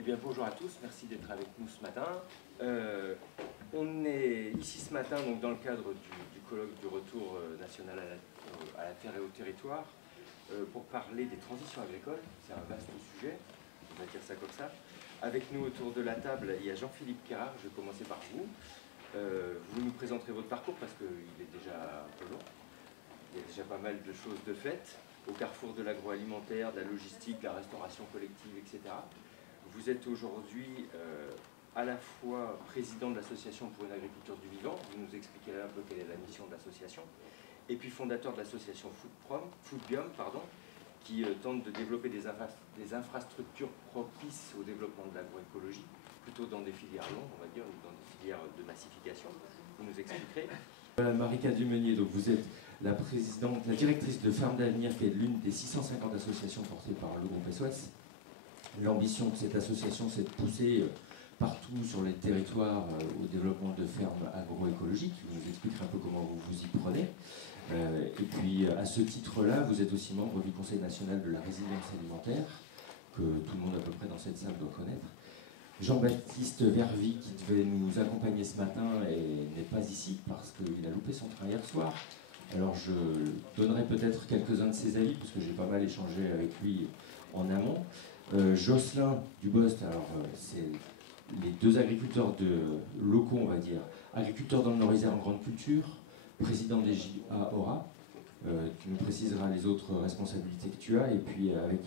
Eh bien, bonjour à tous, merci d'être avec nous ce matin. On est ici ce matin donc, dans le cadre du colloque du retour national à la terre et au territoire pour parler des transitions agricoles. C'est un vaste sujet, on va dire ça comme ça. Avec nous autour de la table, il y a Jean-Philippe Quérard, je vais commencer par vous. Vous nous présenterez votre parcours parce qu'il est déjà un peu long. Il y a déjà pas mal de choses de faites au carrefour de l'agroalimentaire, de la logistique, de la restauration collective, etc. Vous êtes aujourd'hui à la fois président de l'association pour une agriculture du vivant, vous nous expliquerez un peu quelle est la mission de l'association, et puis fondateur de l'association Foodbiome, qui tente de développer des infrastructures propices au développement de l'agroécologie, plutôt dans des filières longues, on va dire, ou dans des filières de massification. Vous nous expliquerez. Marika Dumenier, donc vous êtes la présidente, la directrice de Ferme d'Avenir, qui est l'une des 650 associations portées par le groupe SOS. L'ambition de cette association, c'est de pousser partout sur les territoires au développement de fermes agroécologiques. Vous nous expliquerez un peu comment vous vous y prenez. Et puis, à ce titre-là, vous êtes aussi membre du Conseil national de la résilience alimentaire, que tout le monde à peu près dans cette salle doit connaître. Jean-Baptiste Vervy, qui devait nous accompagner ce matin, n'est pas ici parce qu'il a loupé son train hier soir. Alors, je donnerai peut-être quelques-uns de ses avis, parce que j'ai pas mal échangé avec lui en amont. Jocelyn Dubost, alors c'est les deux agriculteurs locaux, on va dire, agriculteurs dans le Nord-Isère en grande culture, président des JA Aura, tu nous préciseras les autres responsabilités que tu as, et puis avec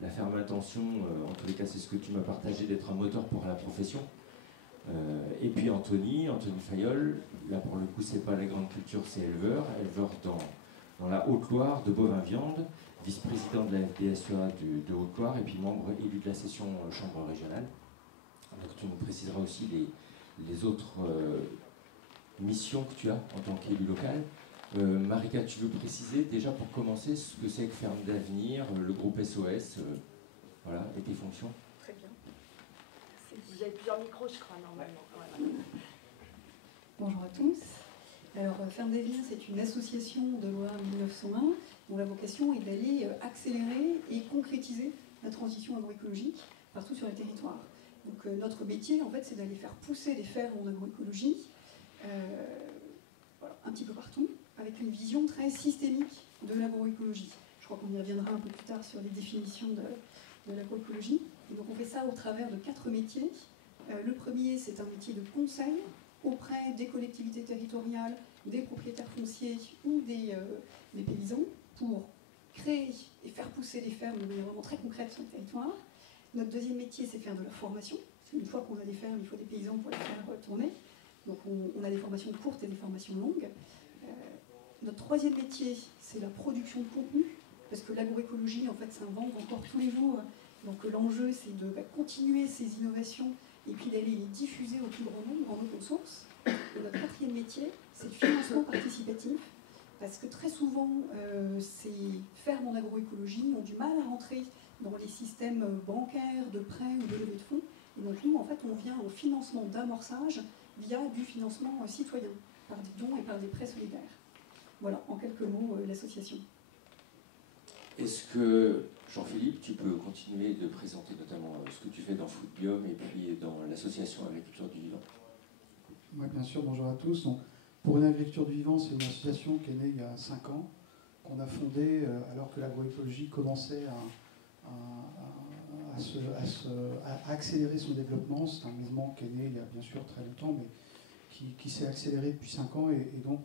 la ferme intention, en tous les cas c'est ce que tu m'as partagé, d'être un moteur pour la profession. Et puis Anthony Fayol, là pour le coup c'est pas la grande culture, c'est éleveur dans la Haute-Loire de bovins-viande, vice-président de la FDSEA de Haute-Loire et puis membre élu de la session chambre régionale. Donc tu nous préciseras aussi les autres missions que tu as en tant qu'élu local. Marika, tu veux préciser déjà pour commencer ce que c'est que Ferme d'Avenir, le groupe SOS, voilà, et tes fonctions? Très bien. Vous avez plusieurs micros, je crois, normalement. Voilà. Bonjour à tous. Alors, Ferme d'Avenir, c'est une association de loi 1901 dont la vocation est d'aller accélérer et concrétiser la transition agroécologique partout sur les territoires. Donc, notre métier, en fait, c'est d'aller faire pousser les fermes en agroécologie voilà, un petit peu partout, avec une vision très systémique de l'agroécologie. Je crois qu'on y reviendra un peu plus tard sur les définitions de l'agroécologie. Donc, on fait ça au travers de 4 métiers. Le premier, c'est un métier de conseil auprès des collectivités territoriales, des propriétaires fonciers ou des paysans pour créer et faire pousser les fermes de manière vraiment très concrète sur le territoire. Notre deuxième métier, c'est faire de la formation. Parce qu'une fois qu'on a des fermes, il faut des paysans pour les faire tourner. Donc on a des formations courtes et des formations longues. Notre troisième métier, c'est la production de contenu. Parce que l'agroécologie, en fait, s'invente encore tous les jours. Donc l'enjeu, c'est de continuer ces innovations et puis d'aller les diffuser au plus grand nombre en open source. Et notre quatrième métier, c'est le financement participatif, parce que très souvent, ces fermes en agroécologie ont du mal à rentrer dans les systèmes bancaires, de prêts ou de levée de fonds. Et donc nous, en fait, on vient au financement d'amorçage via du financement citoyen, par des dons et par des prêts solidaires. Voilà, en quelques mots, l'association. Est-ce que, Jean-Philippe, tu peux continuer de présenter notamment ce que tu fais dans Foodbiome et puis dans l'association Agriculture du Vivant? Oui, bien sûr, bonjour à tous. Donc, pour une agriculture du vivant, c'est une association qui est née il y a 5 ans, qu'on a fondée alors que l'agroécologie commençait à accélérer son développement. C'est un mouvement qui est né il y a bien sûr très longtemps, mais qui s'est accéléré depuis 5 ans. Et donc,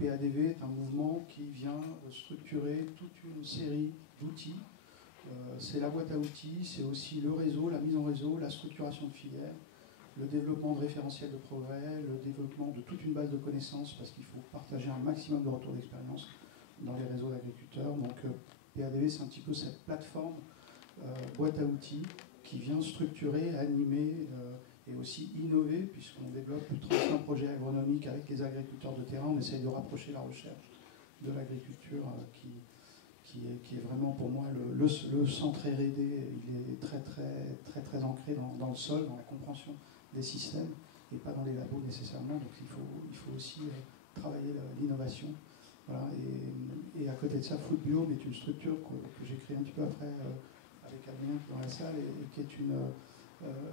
PADV est un mouvement qui vient structurer toute une série d'outils. C'est la boîte à outils, c'est aussi le réseau, la mise en réseau, la structuration de filières, le développement de référentiels de progrès, le développement de toute une base de connaissances, parce qu'il faut partager un maximum de retours d'expérience dans les réseaux d'agriculteurs. Donc PADV, c'est un petit peu cette plateforme boîte à outils qui vient structurer, animer et aussi innover, puisqu'on développe 35 projets agronomiques avec les agriculteurs de terrain. On essaye de rapprocher la recherche de l'agriculture qui est vraiment pour moi le centre R&D. Il est très ancré dans le sol, dans la compréhension des systèmes et pas dans les labos nécessairement. Donc il faut aussi travailler l'innovation. Voilà. Et à côté de ça, Foodbiome est une structure que j'ai créée un petit peu après avec Adrien dans la salle et qui est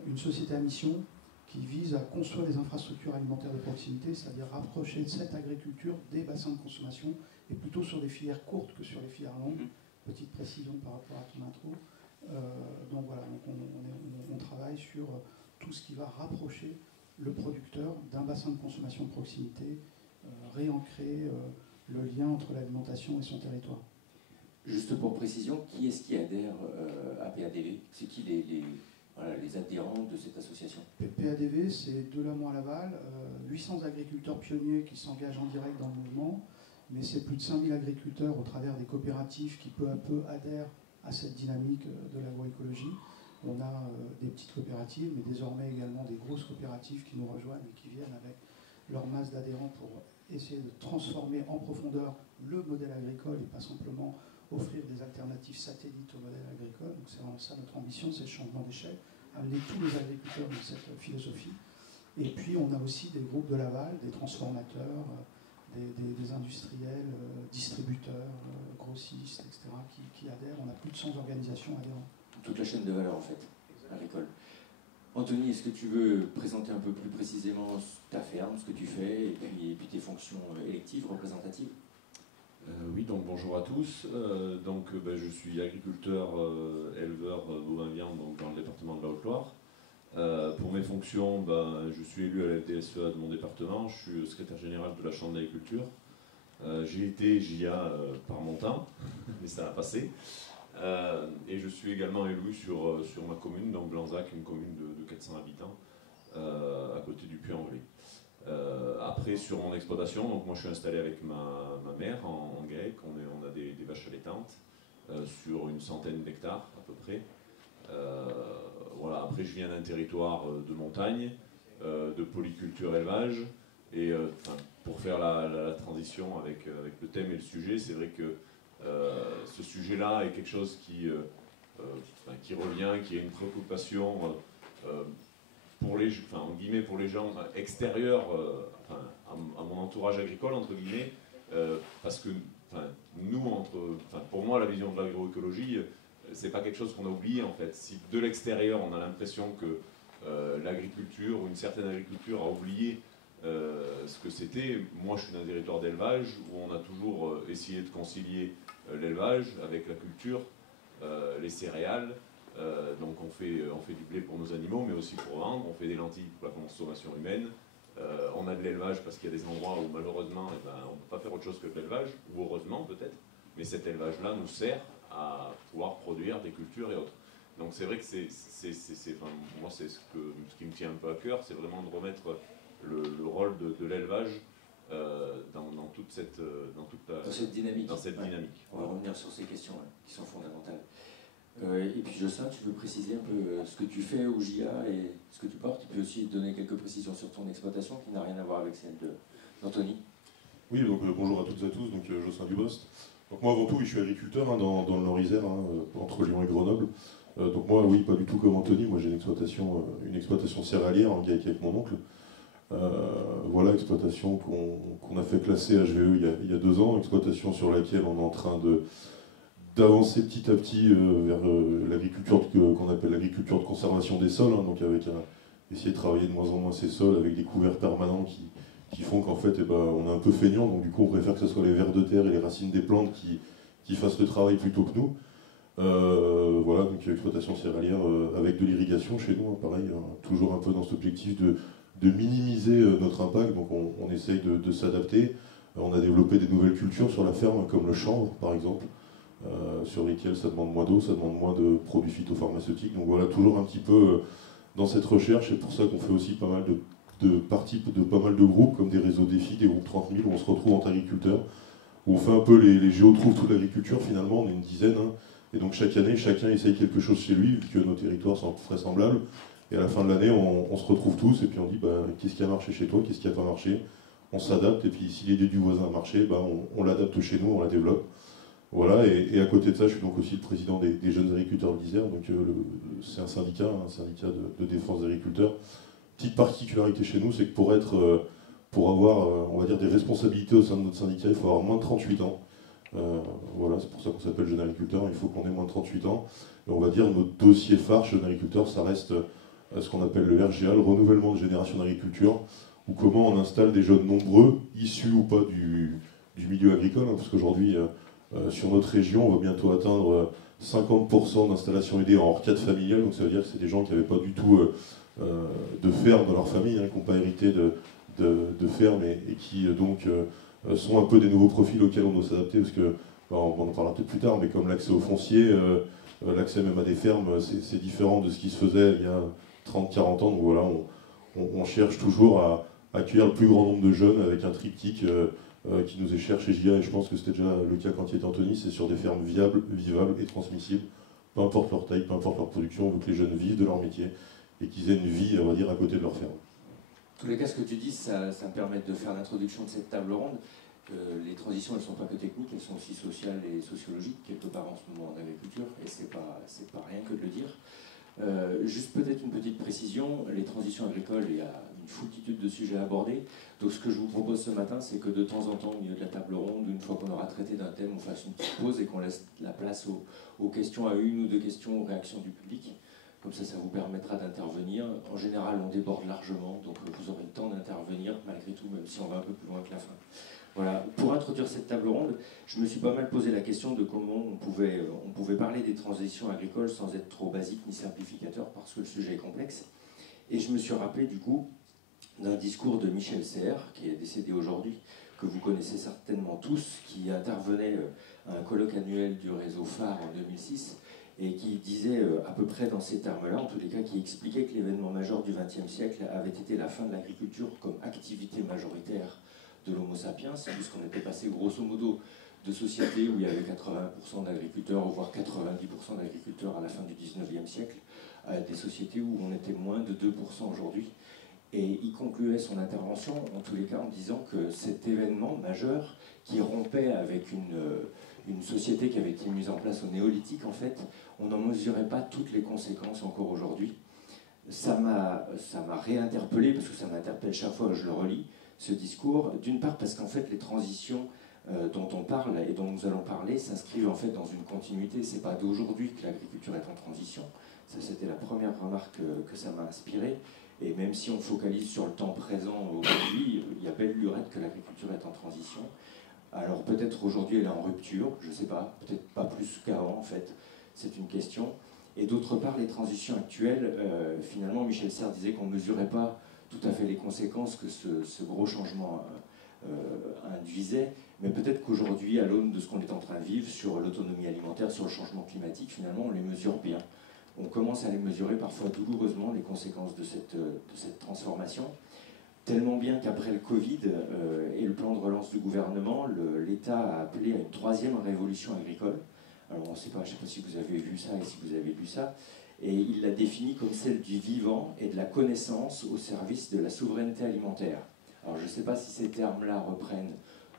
une société à mission qui vise à construire des infrastructures alimentaires de proximité, c'est-à-dire rapprocher cette agriculture des bassins de consommation, et plutôt sur des filières courtes que sur les filières longues. Petite précision par rapport à ton intro. Donc voilà, donc on travaille sur tout ce qui va rapprocher le producteur d'un bassin de consommation de proximité, réancrer le lien entre l'alimentation et son territoire. Juste pour précision, qui est-ce qui adhère à PADV? C'est qui les adhérents de cette association? PADV, c'est de l'amont à l'aval, 800 agriculteurs pionniers qui s'engagent en direct dans le mouvement, mais c'est plus de 5000 agriculteurs au travers des coopératives qui peu à peu adhèrent à cette dynamique de l'agroécologie. On a des petites coopératives, mais désormais également des grosses coopératives qui nous rejoignent et qui viennent avec leur masse d'adhérents pour essayer de transformer en profondeur le modèle agricole et pas simplement offrir des alternatives satellites au modèle agricole. Donc c'est vraiment ça notre ambition, c'est le changement d'échelle, amener tous les agriculteurs dans cette philosophie. Et puis on a aussi des groupes de l'aval, des transformateurs, des industriels, distributeurs, grossistes, etc. qui adhèrent. On a plus de 100 organisations adhérentes. Toute la chaîne de valeur en fait, agricole. Anthony, est-ce que tu veux présenter un peu plus précisément ta ferme, ce que tu fais, et puis tes fonctions électives, représentatives? Oui, donc bonjour à tous. Je suis agriculteur, éleveur bovin-viande dans le département de la Haute-Loire. Pour mes fonctions, je suis élu à la FDSEA de mon département, je suis secrétaire général de la Chambre d'agriculture. J'ai été JA par mon temps, mais ça a passé. Et je suis également élu sur ma commune, donc Blanzac, une commune de 400 habitants, à côté du Puy-en-Velay. Après, sur mon exploitation, donc moi je suis installé avec ma mère en GAEC, on a des vaches allaitantes sur une centaine d'hectares à peu près. Voilà. Après, je viens d'un territoire de montagne, de polyculture élevage, et pour faire la transition avec le thème et le sujet, c'est vrai que ce sujet-là est quelque chose qui revient, qui est une préoccupation pour les gens extérieurs à mon entourage agricole, entre guillemets, parce que pour moi, la vision de l'agroécologie, c'est pas quelque chose qu'on a oublié en fait. Si de l'extérieur, on a l'impression que l'agriculture ou une certaine agriculture a oublié ce que c'était, moi je suis d'un territoire d'élevage où on a toujours essayé de concilier l'élevage avec la culture, les céréales. Donc on fait du blé pour nos animaux, mais aussi pour vendre. On fait des lentilles pour la consommation humaine. On a de l'élevage parce qu'il y a des endroits où malheureusement on ne peut pas faire autre chose que de l'élevage, ou heureusement peut-être, mais cet élevage-là nous sert à pouvoir produire des cultures et autres. Donc c'est vrai que moi c'est ce qui me tient un peu à cœur, c'est vraiment de remettre le rôle de l'élevage dans toute cette dynamique. Dynamique. On va revenir sur ces questions qui sont fondamentales. Et puis Jocelyn, tu veux préciser un peu ce que tu fais au JA et ce que tu portes? Tu peux aussi donner quelques précisions sur ton exploitation qui n'a rien à voir avec celle d'Anthony. Oui, donc bonjour à toutes et à tous, donc Jocelyn Dubost. Donc moi avant tout, je suis agriculteur dans le Nord-Isère, entre Lyon et Grenoble. Donc moi, oui, pas du tout comme Anthony, moi j'ai une exploitation céréalière en GAEC avec mon oncle. Voilà, exploitation qu'on a fait classer HVE il y a 2 ans, exploitation sur laquelle on est en train d'avancer petit à petit vers l'agriculture qu'on appelle l'agriculture de conservation des sols, donc avec essayer de travailler de moins en moins ces sols avec des couverts permanents qui font qu'en fait on est un peu feignant, donc du coup on préfère que ce soit les vers de terre et les racines des plantes qui fassent le travail plutôt que nous. Voilà, donc exploitation céréalière avec de l'irrigation chez nous, pareil, toujours un peu dans cet objectif de minimiser notre impact, donc on essaye de s'adapter. On a développé des nouvelles cultures sur la ferme, comme le chanvre par exemple, sur lesquelles ça demande moins d'eau, ça demande moins de produits phytopharmaceutiques. Donc voilà, toujours un petit peu dans cette recherche, c'est pour ça qu'on fait aussi pas mal de parties de pas mal de groupes, comme des réseaux défis, des groupes 30 000, où on se retrouve entre agriculteurs, où on fait un peu les géotrouvent toute l'agriculture finalement, on est une dizaine, et donc chaque année, chacun essaye quelque chose chez lui, vu que nos territoires sont très semblables. Et à la fin de l'année, on se retrouve tous et puis on dit qu'est-ce qui a marché chez toi, qu'est-ce qui n'a pas marché. On s'adapte et puis si l'idée du voisin a marché, on l'adapte chez nous, on la développe. Voilà, et à côté de ça, je suis donc aussi le président des jeunes agriculteurs de l'Isère. Donc c'est un syndicat de défense des agriculteurs. Petite particularité chez nous, c'est que pour avoir, on va dire, des responsabilités au sein de notre syndicat, il faut avoir moins de 38 ans. Voilà, c'est pour ça qu'on s'appelle jeune agriculteur, il faut qu'on ait moins de 38 ans. Et on va dire notre dossier phare, jeune agriculteur, ça reste ce qu'on appelle le RGA, le renouvellement de génération d'agriculture, ou comment on installe des jeunes nombreux, issus ou pas du milieu agricole, hein, parce qu'aujourd'hui, sur notre région, on va bientôt atteindre 50% d'installations aidées en hors cadre familial, donc ça veut dire que c'est des gens qui n'avaient pas du tout de ferme dans leur famille, hein, qui n'ont pas hérité de ferme et qui donc sont un peu des nouveaux profils auxquels on doit s'adapter, parce que, on en parlera peut-être plus tard, mais comme l'accès au foncier, l'accès même à des fermes, c'est différent de ce qui se faisait il y a 30-40 ans, donc voilà, on cherche toujours à accueillir le plus grand nombre de jeunes avec un triptyque qui nous est cher chez JA, et je pense que c'était déjà le cas quand il était Anthony, c'est sur des fermes viables, vivables et transmissibles, peu importe leur taille, peu importe leur production, on veut que les jeunes vivent de leur métier et qu'ils aient une vie, on va dire, à côté de leur ferme. En tous les cas, ce que tu dis, ça me permet de faire l'introduction de cette table ronde. Les transitions, elles ne sont pas que techniques, elles sont aussi sociales et sociologiques, quelque part en ce moment en agriculture, et c'est pas rien que de le dire. Juste peut-être une petite précision, les transitions agricoles, il y a une foultitude de sujets à aborder. Donc ce que je vous propose ce matin, c'est que de temps en temps, au milieu de la table ronde, une fois qu'on aura traité d'un thème, on fasse une petite pause et qu'on laisse la place aux questions, à une ou deux questions, aux réactions du public. Comme ça vous permettra d'intervenir. En général, on déborde largement, donc vous aurez le temps d'intervenir malgré tout, même si on va un peu plus loin que la fin. Voilà. Pour introduire cette table ronde, je me suis pas mal posé la question de comment on pouvait parler des transitions agricoles sans être trop basique ni simplificateur, parce que le sujet est complexe. Et je me suis rappelé du coup d'un discours de Michel Serres, qui est décédé aujourd'hui, que vous connaissez certainement tous, qui intervenait à un colloque annuel du réseau phare en 2006, et qui disait à peu près dans ces termes-là, en tous les cas, qui expliquait que l'événement majeur du XXe siècle avait été la fin de l'agriculture comme activité majoritaire de l'Homo sapiens, puisqu'on était passé grosso modo de sociétés où il y avait 80% d'agriculteurs, voire 90% d'agriculteurs à la fin du XIXe siècle, à des sociétés où on était moins de 2% aujourd'hui. Et il concluait son intervention, en tous les cas, en disant que cet événement majeur, qui rompait avec une société qui avait été mise en place au néolithique, en fait, on n'en mesurait pas toutes les conséquences encore aujourd'hui. Ça m'a réinterpellé, parce que ça m'interpelle chaque fois que je le relis, ce discours, d'une part parce qu'en fait les transitions dont on parle et dont nous allons parler s'inscrivent en fait dans une continuité. C'est pas d'aujourd'hui que l'agriculture est en transition. Ça, c'était la première remarque que ça m'a inspiré. Et même si on focalise sur le temps présent aujourd'hui, il y a belle lurette que l'agriculture est en transition. Alors peut-être aujourd'hui elle est en rupture, je ne sais pas, peut-être pas plus qu'avant en fait, c'est une question. Et d'autre part, les transitions actuelles, finalement Michel Serres disait qu'on ne mesurait pas tout à fait les conséquences que ce gros changement induisait, mais peut-être qu'aujourd'hui, à l'aune de ce qu'on est en train de vivre sur l'autonomie alimentaire, sur le changement climatique, finalement on les mesure bien. On commence à les mesurer parfois douloureusement, les conséquences de cette transformation. Tellement bien qu'après le Covid et le plan de relance du gouvernement, l'État a appelé à une troisième révolution agricole. Alors je ne sais pas si vous avez vu ça et si vous avez lu ça. Et il l'a définie comme celle du vivant et de la connaissance au service de la souveraineté alimentaire. Alors je ne sais pas si ces termes-là reprennent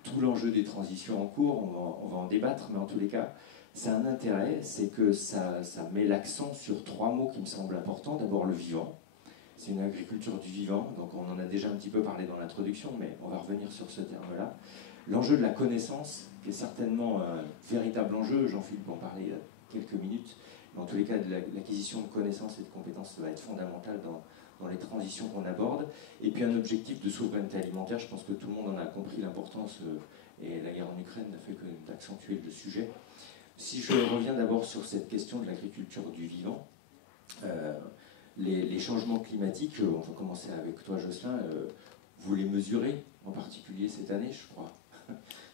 tout l'enjeu des transitions en cours, on va en débattre, mais en tous les cas, ça a un intérêt, c'est que ça met l'accent sur trois mots qui me semblent importants. D'abord le vivant. C'est une agriculture du vivant, donc on en a déjà un petit peu parlé dans l'introduction, mais on va revenir sur ce terme-là. L'enjeu de la connaissance, qui est certainement un véritable enjeu, Jean-Philippe en parlait il y a quelques minutes, mais en tous les cas, l'acquisition de connaissances et de compétences va être fondamentale dans les transitions qu'on aborde. Et puis un objectif de souveraineté alimentaire, je pense que tout le monde en a compris l'importance, et la guerre en Ukraine n'a fait que d'accentuer le sujet. Si je reviens d'abord sur cette question de l'agriculture du vivant, les changements climatiques, on va commencer avec toi Jocelyn, vous les mesurez en particulier cette année, je crois.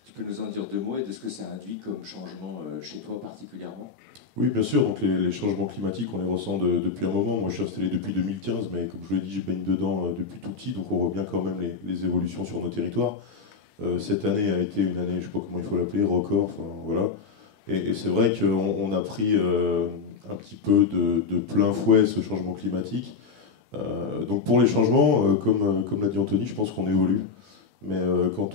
Tu peux nous en dire deux mots et de ce que ça induit comme changement chez toi particulièrement? Oui, bien sûr, donc les changements climatiques, on les ressent depuis un moment. Moi je suis installé depuis 2015, mais comme je vous l'ai dit, je baigne dedans depuis tout petit, donc on voit bien quand même les évolutions sur nos territoires. Cette année a été une année, je ne sais pas comment il faut l'appeler, record, enfin voilà. Et c'est vrai qu'on a pris un petit peu de plein fouet ce changement climatique. Donc pour les changements, comme l'a dit Anthony, je pense qu'on évolue. Mais quand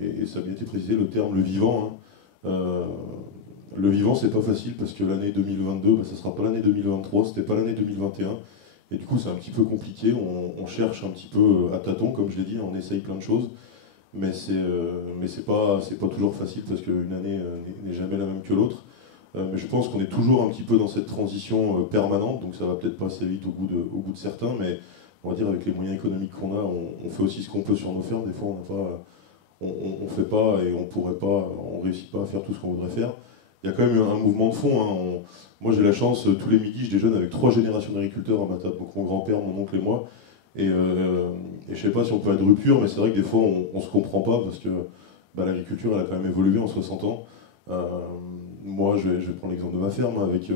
et ça a bien été précisé, le terme le vivant, hein, le vivant c'est pas facile parce que l'année 2022, ça sera pas l'année 2023, c'était pas l'année 2021. Et du coup c'est un petit peu compliqué, on cherche un petit peu à tâtons, comme je l'ai dit, on essaye plein de choses. Mais c'est pas toujours facile parce qu'une année n'est jamais la même que l'autre. mais je pense qu'on est toujours un petit peu dans cette transition permanente, donc ça va peut-être pas assez vite au bout de certains, mais on va dire avec les moyens économiques qu'on a, on fait aussi ce qu'on peut sur nos fermes. Des fois, on fait pas et on réussit pas à faire tout ce qu'on voudrait faire. Il y a quand même un mouvement de fond. Hein. Moi, j'ai la chance, tous les midis, je déjeune avec 3 générations d'agriculteurs à ma table, donc mon grand-père, mon oncle et moi. Et je sais pas si on peut être de rupture, mais c'est vrai que des fois, on se comprend pas parce que l'agriculture, elle a quand même évolué en 60 ans. Moi, je vais prendre l'exemple de ma ferme avec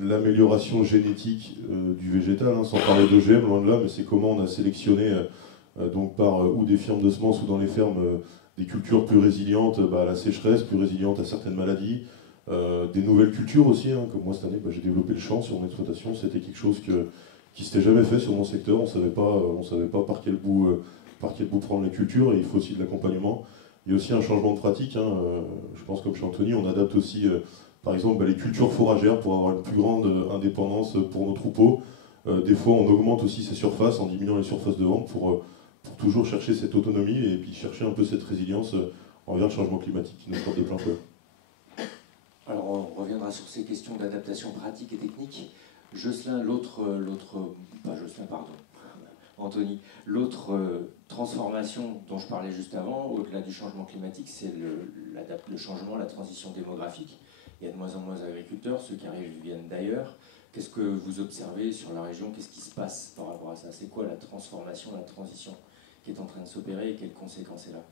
l'amélioration génétique du végétal, hein, sans parler d'OGM, loin de là, mais c'est comment on a sélectionné, donc par ou des firmes de semences ou dans les fermes, des cultures plus résilientes à la sécheresse, plus résilientes à certaines maladies, des nouvelles cultures aussi, hein, comme moi cette année, j'ai développé le champ sur mon exploitation, c'était quelque chose qui s'était jamais fait sur mon secteur, on savait pas par quel bout prendre les cultures, et il faut aussi de l'accompagnement. Il y a aussi un changement de pratique, hein, je pense comme chez Anthony, on adapte aussi par exemple les cultures fourragères pour avoir une plus grande indépendance pour nos troupeaux. Des fois on augmente aussi ces surfaces en diminuant les surfaces de vente pour toujours chercher cette autonomie et puis chercher un peu cette résilience envers le changement climatique qui nous frappe de plein fouet. Alors on reviendra sur ces questions d'adaptation pratique et technique. Anthony, l'autre transformation dont je parlais juste avant, au-delà du changement climatique, c'est le changement, la transition démographique. Il y a de moins en moins d'agriculteurs, ceux qui arrivent viennent d'ailleurs. Qu'est-ce que vous observez sur la région? Qu'est-ce qui se passe par rapport à ça? C'est quoi la transformation, la transition qui est en train de s'opérer et quelles conséquences elle a?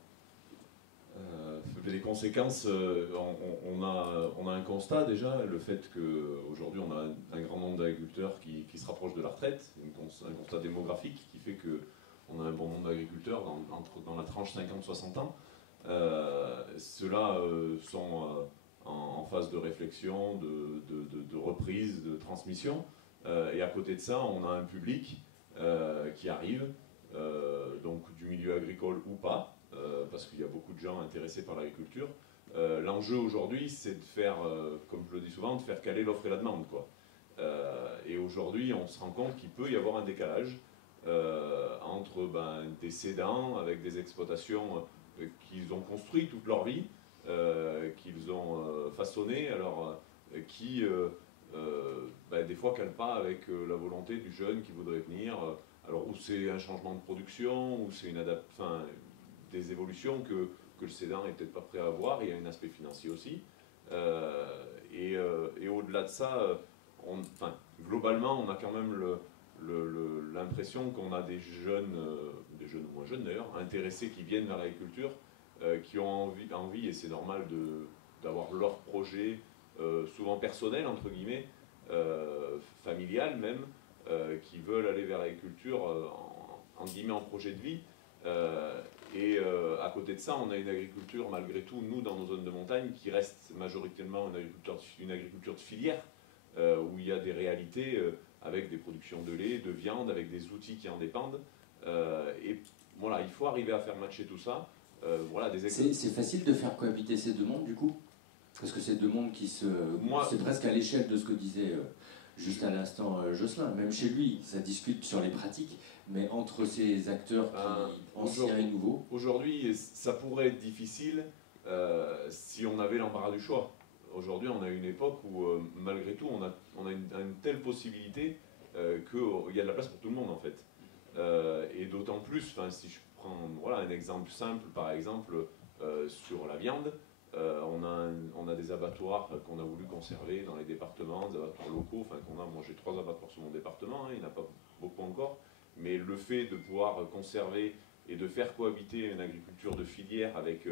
Les conséquences, on a un constat déjà, le fait qu'aujourd'hui on a un grand nombre d'agriculteurs qui se rapprochent de la retraite, un constat démographique qui fait qu'on a un bon nombre d'agriculteurs dans la tranche 50-60 ans. Ceux-là sont en phase de réflexion, de reprise, de transmission, et à côté de ça on a un public qui arrive, donc du milieu agricole ou pas, parce qu'il y a beaucoup de gens intéressés par l'agriculture. L'enjeu aujourd'hui, c'est de faire, comme je le dis souvent, de faire caler l'offre et la demande, quoi. Et aujourd'hui, on se rend compte qu'il peut y avoir un décalage entre des cédants avec des exploitations qu'ils ont construites toute leur vie, qu'ils ont façonnées, alors qui des fois calent pas avec la volonté du jeune qui voudrait venir. Alors où c'est un changement de production, ou c'est des évolutions que le cédant n'est peut-être pas prêt à avoir. Il y a un aspect financier aussi. Et au-delà de ça, globalement, on a quand même l'impression qu'on a des jeunes ou moins jeunes d'ailleurs, intéressés qui viennent vers l'agriculture, qui ont envie, et c'est normal, d'avoir leur projet, souvent personnel, entre guillemets, familial même, qui veulent aller vers l'agriculture en projet de vie. À côté de ça, on a une agriculture, malgré tout, nous, dans nos zones de montagne, qui reste majoritairement une agriculture de filière, où il y a des réalités avec des productions de lait, de viande, avec des outils qui en dépendent. Et voilà, il faut arriver à faire matcher tout ça. C'est facile de faire cohabiter ces deux mondes, du coup? Parce que c'est deux mondes c'est presque à l'échelle de ce que disait juste à l'instant Jocelyn. Même chez lui, ça discute sur les pratiques, mais entre ces acteurs anciens et nouveaux. Aujourd'hui, ça pourrait être difficile si on avait l'embarras du choix. Aujourd'hui, on a une époque où, malgré tout, on a une telle possibilité qu'il y a de la place pour tout le monde, en fait. Et d'autant plus, si je prends un exemple simple, par exemple, sur la viande, on a des abattoirs qu'on a voulu conserver dans les départements, des abattoirs locaux, moi j'ai 3 abattoirs sur mon département, il n'y en a pas beaucoup encore, mais le fait de pouvoir conserver et de faire cohabiter une agriculture de filière avec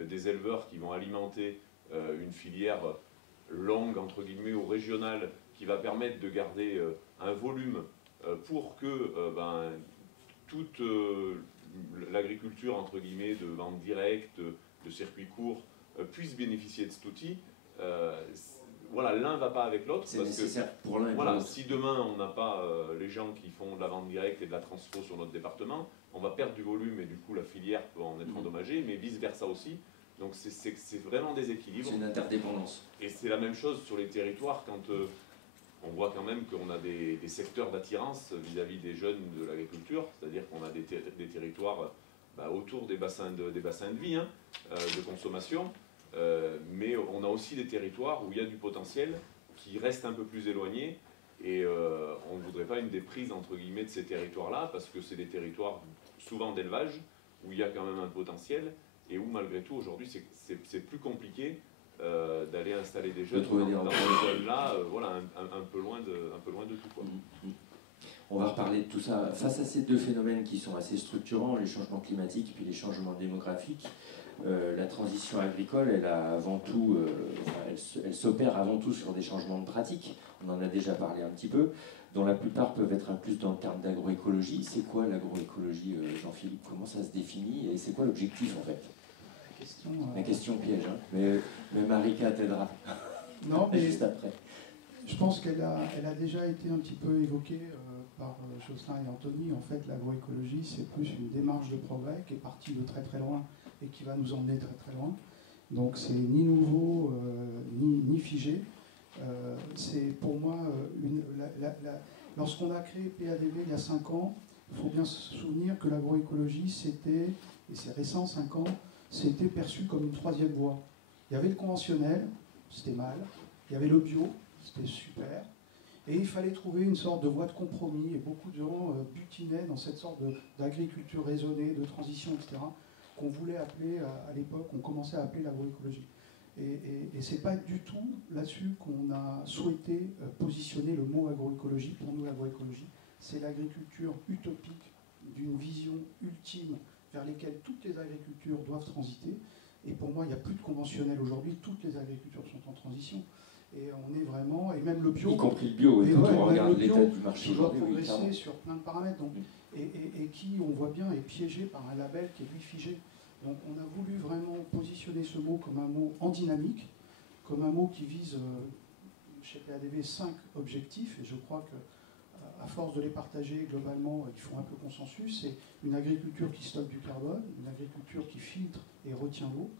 des éleveurs qui vont alimenter une filière longue, entre guillemets, ou régionale, qui va permettre de garder un volume pour que toute l'agriculture, entre guillemets, de vente directe, de circuits courts, puisse bénéficier de cet outil. L'un ne va pas avec l'autre. C'est nécessaire pour l'un et pour l'autre. Si demain on n'a pas les gens qui font de la vente directe et de la transfo sur notre département, on va perdre du volume et du coup la filière peut en être endommagée, mais vice versa aussi. Donc c'est vraiment des équilibres. C'est une interdépendance. Et c'est la même chose sur les territoires quand on voit quand même qu'on a des secteurs d'attirance vis-à-vis des jeunes de l'agriculture, c'est-à-dire qu'on a des territoires autour des bassins de vie, de consommation. mais on a aussi des territoires où il y a du potentiel qui reste un peu plus éloigné, et on ne voudrait pas une déprise entre guillemets de ces territoires-là, parce que c'est des territoires souvent d'élevage, où il y a quand même un potentiel, et où malgré tout aujourd'hui c'est plus compliqué d'aller installer des jeunes dans ces zones-là, voilà, un peu loin de tout, quoi. On va reparler de tout ça. Face à ces deux phénomènes qui sont assez structurants, les changements climatiques et puis les changements démographiques, la transition agricole, elle a avant tout, elle s'opère avant tout sur des changements de pratiques. On en a déjà parlé un petit peu, dont la plupart peuvent être incluses dans le terme d'agroécologie. C'est quoi l'agroécologie, Jean-Philippe? Comment ça se définit et c'est quoi l'objectif en fait? La question piège, hein. Mais Marika t'aidera. Non, mais juste après. Je pense qu'elle a déjà été un petit peu évoquée par Jocelyn et Anthony. En fait, l'agroécologie, c'est plus une démarche de progrès qui est partie de très très loin et qui va nous emmener très très loin. Donc c'est ni nouveau ni figé. C'est pour moi, lorsqu'on a créé PADV il y a 5 ans, il faut bien se souvenir que l'agroécologie, c'était, et c'est récent, 5 ans, c'était perçu comme une troisième voie. Il y avait le conventionnel, c'était mal. Il y avait le bio, c'était super. Et il fallait trouver une sorte de voie de compromis. Et beaucoup de gens butinaient dans cette sorte d'agriculture raisonnée, de transition, etc., qu'on voulait appeler, à l'époque, on commençait à appeler l'agroécologie. Et ce n'est pas du tout là-dessus qu'on a souhaité positionner le mot agroécologie. Pour nous, l'agroécologie, c'est l'agriculture utopique d'une vision ultime vers lesquelles toutes les agricultures doivent transiter. Et pour moi, il n'y a plus de conventionnel aujourd'hui. Toutes les agricultures sont en transition. Et on est vraiment, et même le bio, y compris le bio, et quand on regarde l'état du marché, qui doit progresser sur plein de paramètres, donc, et qui, on voit bien, est piégé par un label qui est lui figé. Donc on a voulu vraiment positionner ce mot comme un mot en dynamique, comme un mot qui vise, chez PADV, 5 objectifs, et je crois que à force de les partager globalement, ils font un peu consensus. C'est une agriculture qui stocke du carbone, une agriculture qui filtre et retient l'eau,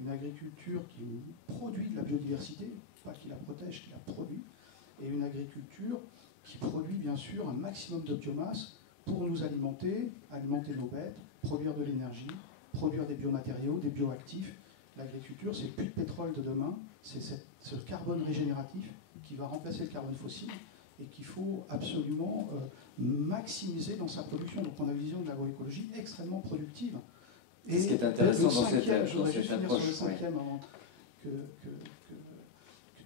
une agriculture qui produit de la biodiversité, pas qui la protège, qui la produit, et une agriculture qui produit bien sûr un maximum de biomasse pour nous alimenter, alimenter nos bêtes, produire de l'énergie, produire des biomatériaux, des bioactifs. L'agriculture, c'est plus de pétrole de demain, c'est ce carbone régénératif qui va remplacer le carbone fossile et qu'il faut absolument maximiser dans sa production. Donc on a une vision de l'agroécologie extrêmement productive. Et ce qui est intéressant dans cette approche, je voudrais juste finir sur le cinquième avant que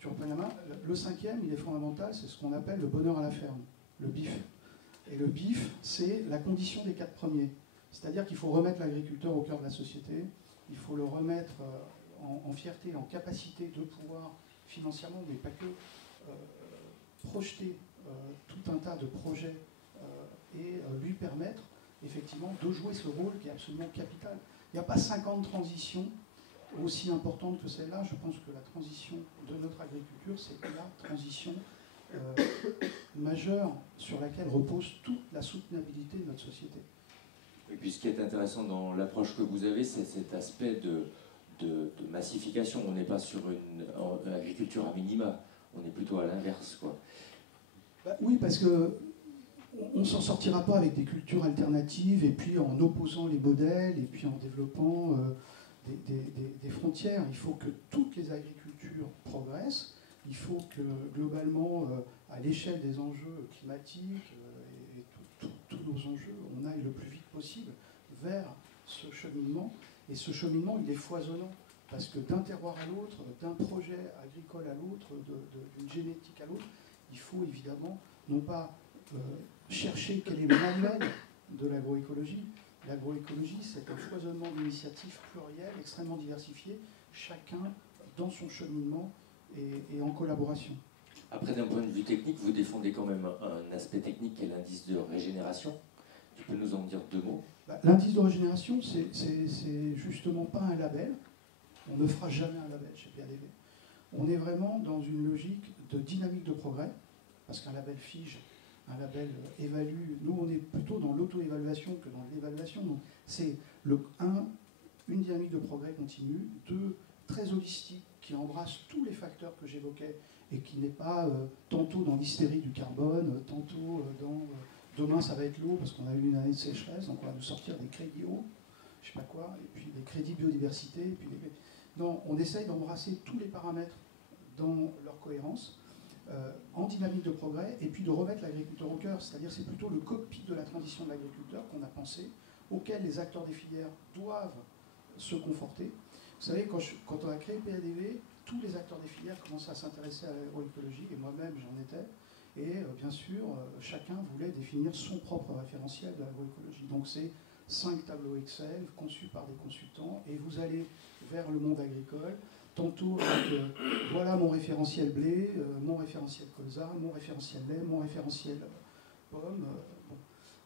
tu reprennes la main. Le cinquième, il est fondamental, c'est ce qu'on appelle le bonheur à la ferme, le BIF. Et le BIF, c'est la condition des 4 premiers. C'est-à-dire qu'il faut remettre l'agriculteur au cœur de la société, il faut le remettre en fierté, en capacité de pouvoir financièrement, mais pas que, projeter tout un tas de projets et lui permettre effectivement de jouer ce rôle qui est absolument capital. Il n'y a pas 50 transitions aussi importantes que celle-là. Je pense que la transition de notre agriculture, c'est la transition majeure sur laquelle repose toute la soutenabilité de notre société. Et puis ce qui est intéressant dans l'approche que vous avez, c'est cet aspect de massification. On n'est pas sur une agriculture à minima, on est plutôt à l'inverse, quoi. Bah, oui, parce que on ne s'en sortira pas avec des cultures alternatives et puis en opposant les modèles et puis en développant des frontières. Il faut que toutes les agricultures progressent. Il faut que globalement, à l'échelle des enjeux climatiques et tous nos enjeux, on aille le plus vite possible vers ce cheminement. Et ce cheminement, il est foisonnant. Parce que d'un terroir à l'autre, d'un projet agricole à l'autre, d'une génétique à l'autre, il faut évidemment non pas chercher quel est le manuel de l'agroécologie. L'agroécologie, c'est un foisonnement d'initiatives plurielles, extrêmement diversifiées, chacun dans son cheminement et en collaboration. Après, d'un point de vue technique, vous défendez quand même un aspect technique qui est l'indice de régénération. Tu peux nous en dire 2 mots? L'indice de régénération, c'est justement pas un label. On ne fera jamais un label chez PADV. On est vraiment dans une logique de dynamique de progrès, parce qu'un label fige, un label évalue. Nous, on est plutôt dans l'auto-évaluation que dans l'évaluation. Donc, c'est une dynamique de progrès continue, 2, très holistique, qui embrasse tous les facteurs que j'évoquais et qui n'est pas tantôt dans l'hystérie du carbone, tantôt dans demain ça va être l'eau parce qu'on a eu une année de sécheresse, donc on va nous sortir des crédits eau, je sais pas quoi, et puis des crédits biodiversité, et puis on essaye d'embrasser tous les paramètres dans leur cohérence, en dynamique de progrès, et puis de remettre l'agriculteur au cœur, c'est-à-dire c'est plutôt le cockpit de la transition de l'agriculteur qu'on a pensé, auquel les acteurs des filières doivent se conforter. Vous savez, quand on a créé PADV, tous les acteurs des filières commençaient à s'intéresser à l'agroécologie, et moi-même j'en étais, et bien sûr, chacun voulait définir son propre référentiel de l'agroécologie. Donc c'est 5 tableaux Excel conçus par des consultants, et vous allez vers le monde agricole, tantôt avec voilà mon référentiel blé, mon référentiel colza, mon référentiel lait, mon référentiel pomme. Bon.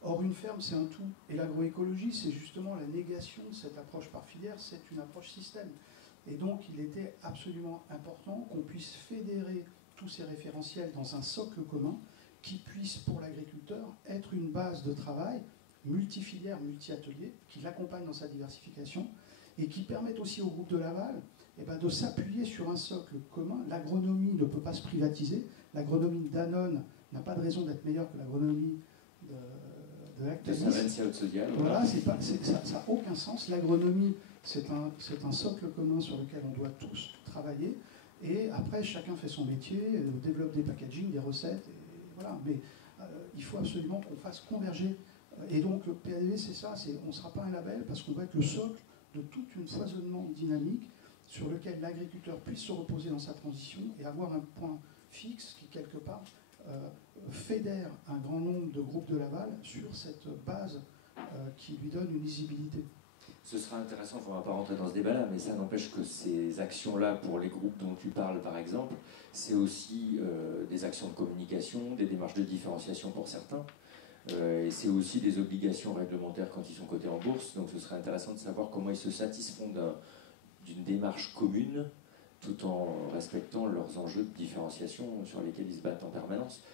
Or, une ferme, c'est un tout. Et l'agroécologie, c'est justement la négation de cette approche par filière, c'est une approche système. Et donc, il était absolument important qu'on puisse fédérer tous ces référentiels dans un socle commun qui puisse, pour l'agriculteur, être une base de travail multifilière, multi-atelier, qui l'accompagne dans sa diversification et qui permette aussi au groupe de Laval de s'appuyer sur un socle commun. L'agronomie ne peut pas se privatiser. L'agronomie Danone n'a pas de raison d'être meilleure que l'agronomie de Lactalis. Voilà, ça n'a aucun sens. L'agronomie, c'est un socle commun sur lequel on doit tous travailler. Et après, chacun fait son métier, développe des packaging, des recettes. Et voilà. Mais il faut absolument qu'on fasse converger. Et donc, le PADV, c'est ça. On ne sera pas un label parce qu'on va être le socle de tout un foisonnement dynamique sur lequel l'agriculteur puisse se reposer dans sa transition et avoir un point fixe qui, quelque part, fédère un grand nombre de groupes de Laval sur cette base qui lui donne une lisibilité. Ce sera intéressant, on ne va pas rentrer dans ce débat-là, mais ça n'empêche que ces actions-là, pour les groupes dont tu parles par exemple, c'est aussi des actions de communication, des démarches de différenciation pour certains, et c'est aussi des obligations réglementaires quand ils sont cotés en bourse, donc ce serait intéressant de savoir comment ils se satisfont d'une démarche commune, tout en respectant leurs enjeux de différenciation sur lesquels ils se battent en permanence.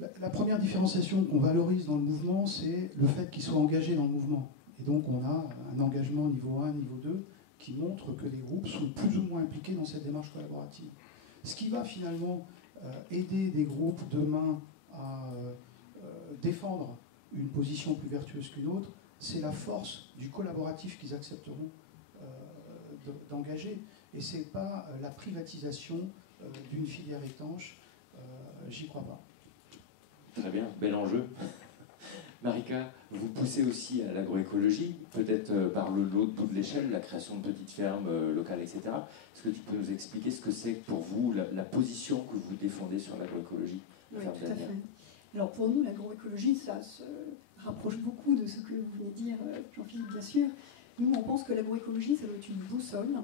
La première différenciation qu'on valorise dans le mouvement, c'est le fait qu'ils soient engagés dans le mouvement. Et donc on a un engagement niveau 1, niveau 2, qui montre que les groupes sont plus ou moins impliqués dans cette démarche collaborative. Ce qui va finalement aider des groupes demain à défendre une position plus vertueuse qu'une autre, c'est la force du collaboratif qu'ils accepteront d'engager. Et ce n'est pas la privatisation d'une filière étanche, j'y crois pas. Très bien, bel enjeu. Marika, vous poussez aussi à l'agroécologie, peut-être par le lot de bout de l'échelle, la création de petites fermes locales, etc. Est-ce que tu peux nous expliquer ce que c'est pour vous, la position que vous défendez sur l'agroécologie? Oui, tout à fait. Alors pour nous, l'agroécologie, ça se rapproche beaucoup de ce que vous venez de dire, Jean-Philippe, bien sûr. Nous, on pense que l'agroécologie, ça doit être une boussole,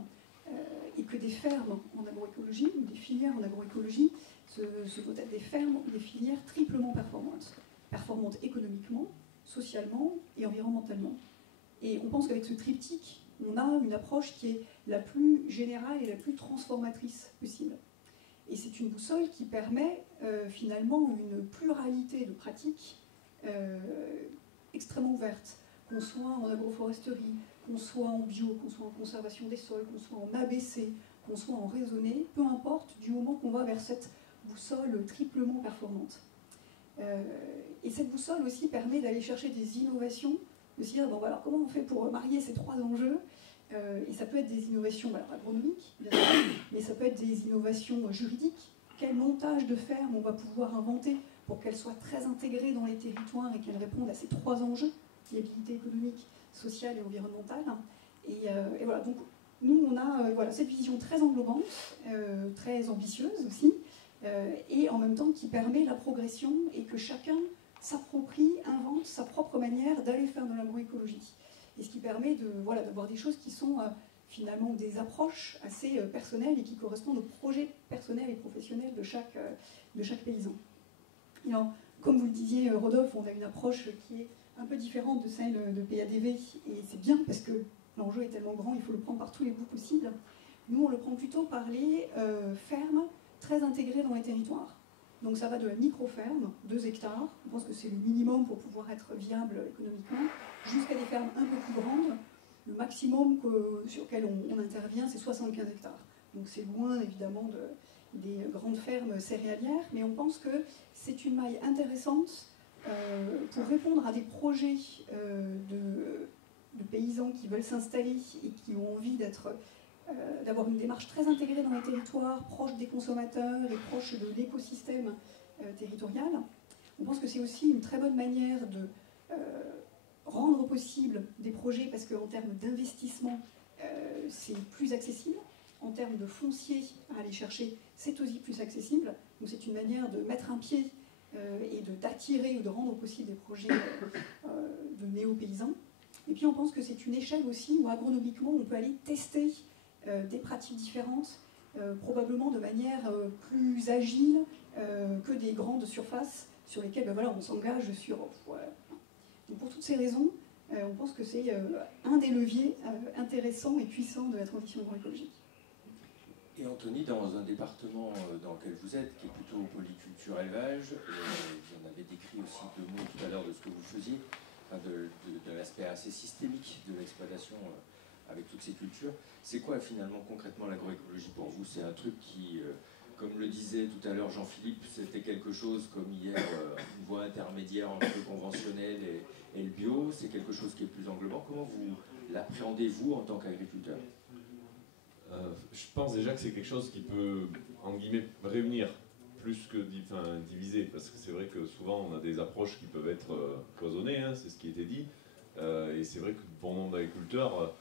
et que des fermes en agroécologie, ou des filières en agroécologie, ce doivent être des fermes ou des filières triplement performantes. Performantes économiquement, socialement et environnementalement. Et on pense qu'avec ce triptyque, on a une approche qui est la plus générale et la plus transformatrice possible. Et c'est une boussole qui permet finalement une pluralité de pratiques extrêmement ouvertes, qu'on soit en agroforesterie, qu'on soit en bio, qu'on soit en conservation des sols, qu'on soit en ABC, qu'on soit en raisonné, peu importe, du moment qu'on va vers cette boussole triplement performante. Et cette boussole aussi permet d'aller chercher des innovations, de se dire, bon, alors, comment on fait pour marier ces trois enjeux? Et ça peut être des innovations agronomiques, bien sûr, mais ça peut être des innovations juridiques. Quel montage de ferme on va pouvoir inventer pour qu'elles soient très intégrées dans les territoires et qu'elles répondent à ces trois enjeux, viabilité économique, sociale et environnementale. Et voilà, donc nous on a cette vision très englobante, très ambitieuse aussi, et en même temps qui permet la progression et que chacun s'approprie, invente sa propre manière d'aller faire de l'agroécologie. Et ce qui permet d'avoir des choses qui sont finalement des approches assez personnelles et qui correspondent aux projets personnels et professionnels de chaque paysan. Et alors, comme vous le disiez, Rodolphe, on a une approche qui est un peu différente de celle de PADV, et c'est bien parce que l'enjeu est tellement grand, il faut le prendre par tous les bouts possibles. Nous, on le prend plutôt par les fermes très intégrées dans les territoires. Donc ça va de la micro-ferme, 2 hectares, on pense que c'est le minimum pour pouvoir être viable économiquement, jusqu'à des fermes un peu plus grandes. Le maximum sur lequel on intervient, c'est 75 hectares. Donc c'est loin évidemment des grandes fermes céréalières, mais on pense que c'est une maille intéressante pour répondre à des projets de paysans qui veulent s'installer et qui ont envie d'être d'avoir une démarche très intégrée dans les territoires, proche des consommateurs et proche de l'écosystème territorial. On pense que c'est aussi une très bonne manière de rendre possible des projets, parce qu'en termes d'investissement, c'est plus accessible. En termes de foncier à aller chercher, c'est aussi plus accessible. Donc c'est une manière de mettre un pied et d'attirer ou de rendre possible des projets de néo-paysans. Et puis on pense que c'est une échelle aussi où agronomiquement on peut aller tester des pratiques différentes, probablement de manière plus agile que des grandes surfaces sur lesquelles on s'engage sur... Donc pour toutes ces raisons, on pense que c'est un des leviers intéressants et puissants de la transition agroécologique. Et Anthony, dans un département dans lequel vous êtes, qui est plutôt polyculture élevage, vous en avez décrit aussi 2 mots tout à l'heure de ce que vous faisiez, enfin de l'aspect assez systémique de l'exploitation avec toutes ces cultures. C'est quoi finalement concrètement l'agroécologie pour vous? C'est un truc qui, comme le disait tout à l'heure Jean-Philippe, c'était quelque chose comme hier, une voie intermédiaire entre le conventionnel et le bio, c'est quelque chose qui est plus englobant. Comment vous l'appréhendez-vous en tant qu'agriculteur? Je pense déjà que c'est quelque chose qui peut, en guillemets, réunir plus que diviser, parce que c'est vrai que souvent on a des approches qui peuvent être cloisonnées, hein, c'est ce qui était dit, et c'est vrai que pour nombre d'agriculteurs,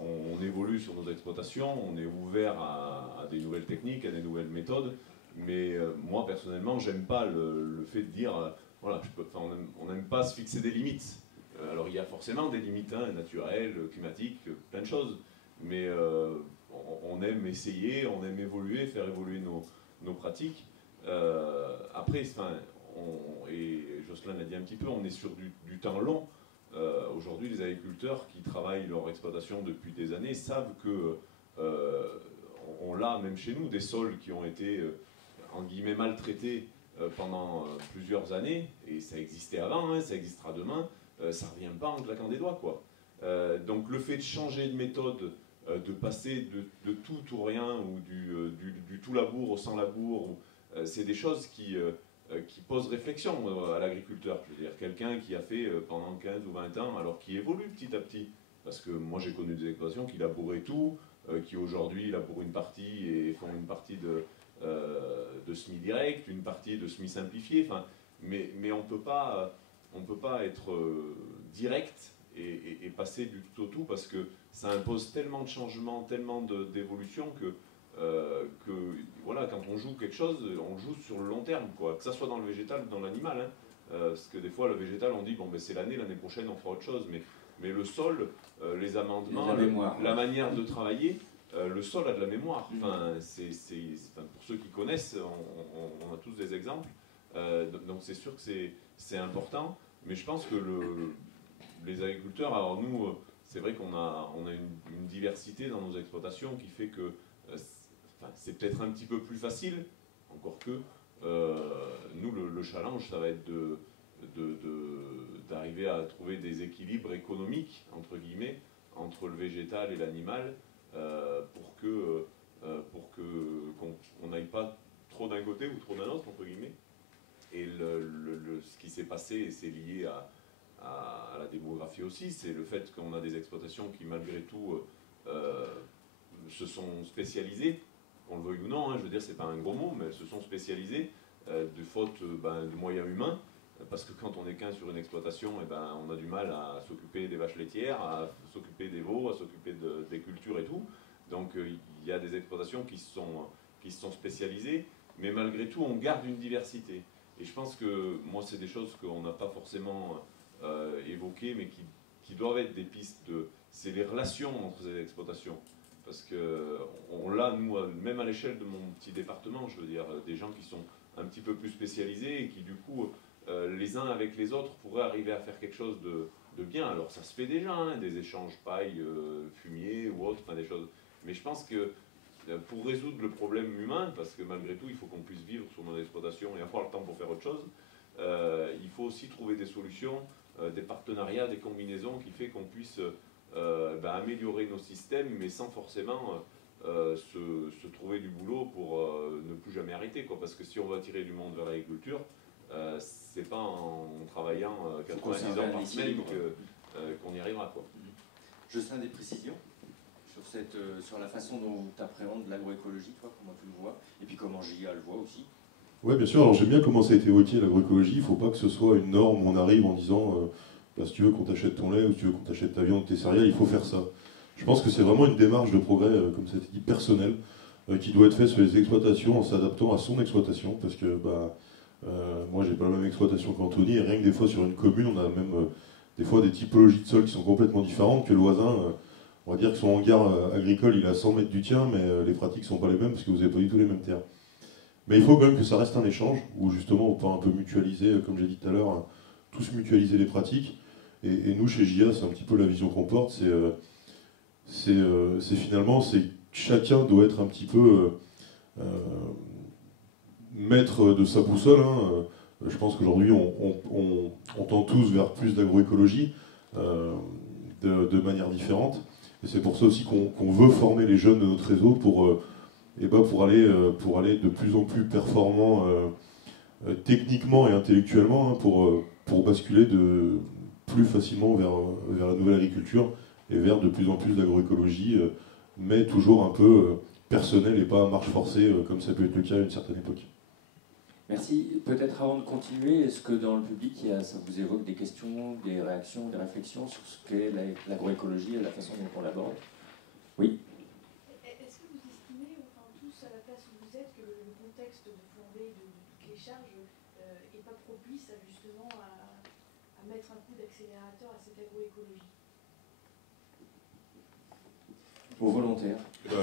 on évolue sur nos exploitations, on est ouvert à des nouvelles techniques, à des nouvelles méthodes, mais moi personnellement, j'aime pas le fait de dire, voilà, on n'aime pas se fixer des limites. Alors il y a forcément des limites naturelles, climatiques, plein de choses, mais on aime essayer, on aime évoluer, faire évoluer nos pratiques. Après, et Jocelyn l'a dit un petit peu, on est sur du temps long. Aujourd'hui, les agriculteurs qui travaillent leur exploitation depuis des années savent que on l'a, même chez nous, des sols qui ont été, en guillemets, maltraités pendant plusieurs années, et ça existait avant, ça existera demain, ça ne revient pas en claquant des doigts, quoi. Donc le fait de changer de méthode, de passer de tout ou rien, ou du tout labour au sans labour, c'est des choses qui posent réflexion à l'agriculteur. Je veux dire, quelqu'un qui a fait pendant 15 ou 20 ans, alors qui évolue petit à petit. Parce que moi j'ai connu des exploitations qui labouraient tout, qui aujourd'hui labourent une partie et font une partie de semis direct, une partie de semis simplifié. Enfin, mais on peut pas être direct et passer du tout au tout, parce que ça impose tellement de changements, tellement d'évolution que voilà, quand on joue quelque chose, on joue sur le long terme, quoi, que ça soit dans le végétal ou dans l'animal. Hein. Parce que des fois, le végétal, on dit, bon, ben, c'est l'année prochaine, on fera autre chose. Mais le sol, les amendements, la manière de travailler, le sol a de la mémoire. Enfin, pour ceux qui connaissent, on a tous des exemples. Donc c'est sûr que c'est important. Mais je pense que les agriculteurs, alors nous, c'est vrai qu'on a une diversité dans nos exploitations qui fait que c'est peut-être un petit peu plus facile, encore que nous, le challenge, ça va être d'arriver à trouver des équilibres économiques, entre guillemets, entre le végétal et l'animal, pour qu'on n'aille pas trop d'un côté ou trop d'un autre, entre guillemets. Et ce qui s'est passé, c'est lié à la démographie aussi, c'est le fait qu'on a des exploitations qui, malgré tout, se sont spécialisées, qu'on le veuille ou non, hein, je veux dire, c'est pas un gros mot, mais elles se sont spécialisées de faute de moyens humains, parce que quand on est qu'un sur une exploitation, on a du mal à s'occuper des vaches laitières, à s'occuper des veaux, à s'occuper des cultures et tout. Donc il y a des exploitations qui se sont spécialisées, mais malgré tout, on garde une diversité. Et je pense que, moi, c'est des choses qu'on n'a pas forcément évoquées, mais qui doivent être des pistes c'est les relations entre ces exploitations. Parce qu'on l'a, nous, même à l'échelle de mon petit département, je veux dire, des gens qui sont un petit peu plus spécialisés et qui, du coup, les uns avec les autres, pourraient arriver à faire quelque chose de bien. Alors, ça se fait déjà, hein, des échanges paille, fumier ou autre, enfin des choses. Mais je pense que pour résoudre le problème humain, parce que malgré tout, il faut qu'on puisse vivre sur nos exploitations et avoir le temps pour faire autre chose, il faut aussi trouver des solutions, des partenariats, des combinaisons qui fait qu'on puisse améliorer nos systèmes, mais sans forcément se trouver du boulot pour ne plus jamais arrêter, quoi. Parce que si on va attirer du monde vers l'agriculture, c'est pas en travaillant 90 heures par semaine qu'on y arrivera, quoi. Jocelyn, des précisions sur sur la façon dont tu appréhendes l'agroécologie, toi, comment tu le vois, et puis comment JIA le voit aussi. Oui, bien sûr. Alors j'aime bien comment ça a été évoqué, l'agroécologie. Il ne faut pas que ce soit une norme où on arrive en disant bah, si tu veux qu'on t'achète ton lait ou si tu veux qu'on t'achète ta viande, tes céréales, il faut faire ça. Je pense que c'est vraiment une démarche de progrès, comme ça a été dit, personnelle, qui doit être faite sur les exploitations en s'adaptant à son exploitation. Parce que bah, moi, j'ai pas la même exploitation qu'Anthony, et rien que des fois sur une commune, on a même des fois des typologies de sol qui sont complètement différentes, que le voisin, on va dire que son hangar agricole, il est à 100 mètres du tien, mais les pratiques ne sont pas les mêmes parce que vous n'avez pas du tout les mêmes terres. Mais il faut quand même que ça reste un échange, où justement on peut un peu mutualiser, comme j'ai dit tout à l'heure, tous mutualiser les pratiques. Et nous, chez JIA, c'est un petit peu la vision qu'on porte, c'est finalement, c'est chacun doit être un petit peu maître de sa boussole. Hein. Je pense qu'aujourd'hui, on tend tous vers plus d'agroécologie, de manière différente. Et c'est pour ça aussi qu'on veut former les jeunes de notre réseau pour aller de plus en plus performants techniquement et intellectuellement, hein, pour basculer plus facilement vers la nouvelle agriculture et vers de plus en plus d'agroécologie, mais toujours un peu personnel et pas à marche forcée, comme ça peut être le cas à une certaine époque. Merci. Peut-être avant de continuer, est-ce que dans le public, ça vous évoque des questions, des réactions, des réflexions sur ce qu'est l'agroécologie et la façon dont on l'aborde? Oui. Est-ce que vous estimez, enfin tous à la place où vous êtes, que le contexte de flambée de toutes les charges n'est pas propice justement à mettre un coup d'accélérateur à cette agroécologie? Aux volontaires.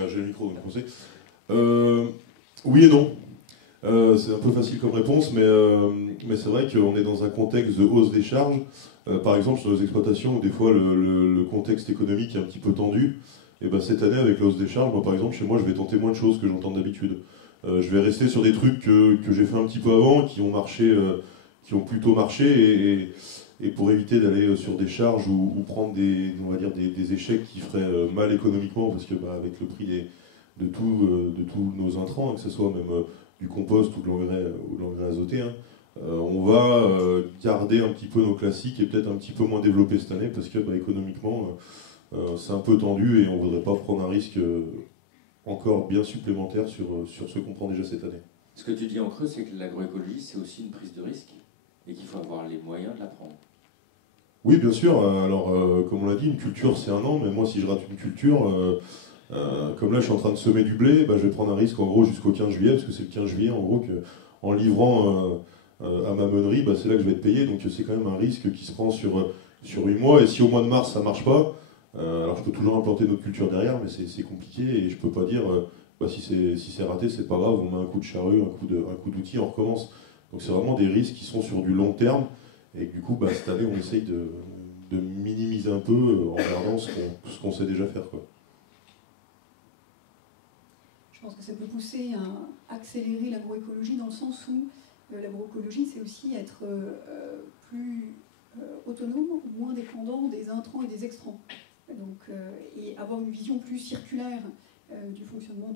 J'ai le micro, donc pensez. Oui et non. C'est un peu facile comme réponse, mais c'est vrai qu'on est dans un contexte de hausse des charges. Par exemple, sur nos exploitations, où des fois le contexte économique est un petit peu tendu, et ben cette année, avec la hausse des charges, moi, par exemple, chez moi, je vais tenter moins de choses que j'entends d'habitude. Je vais rester sur des trucs que j'ai fait un petit peu avant, qui ont marché, qui ont plutôt marché, et pour éviter d'aller sur des charges ou prendre on va dire des échecs qui feraient mal économiquement, parce que bah, avec le prix de tous nos intrants, hein, que ce soit même du compost ou de l'engrais azoté, hein, on va garder un petit peu nos classiques et peut-être un petit peu moins développer cette année, parce que bah, économiquement, c'est un peu tendu et on ne voudrait pas prendre un risque encore bien supplémentaire sur ce qu'on prend déjà cette année. Ce que tu dis en creux, c'est que l'agroécologie, c'est aussi une prise de risque et qu'il faut avoir les moyens de la prendre. Oui, bien sûr. Alors, comme on l'a dit, une culture, c'est 1 an, mais moi, si je rate une culture, comme là, je suis en train de semer du blé, bah, je vais prendre un risque, en gros, jusqu'au 15 juillet, parce que c'est le 15 juillet, en gros, qu'en livrant à ma meunerie, bah, c'est là que je vais être payé, donc c'est quand même un risque qui se prend sur 8 mois, et si au mois de mars, ça ne marche pas, alors je peux toujours implanter notre culture derrière, mais c'est compliqué, et je ne peux pas dire, bah, si c'est raté, c'est pas grave, on met un coup de charrue, un coup d'outil, on recommence. Donc c'est vraiment des risques qui sont sur du long terme, et du coup, bah, cette année, on essaye de minimiser un peu en regardant ce qu'on sait déjà faire, quoi. Je pense que ça peut pousser à accélérer l'agroécologie dans le sens où l'agroécologie, c'est aussi être plus autonome, moins dépendant des intrants et des extrants. Donc, et avoir une vision plus circulaire du fonctionnement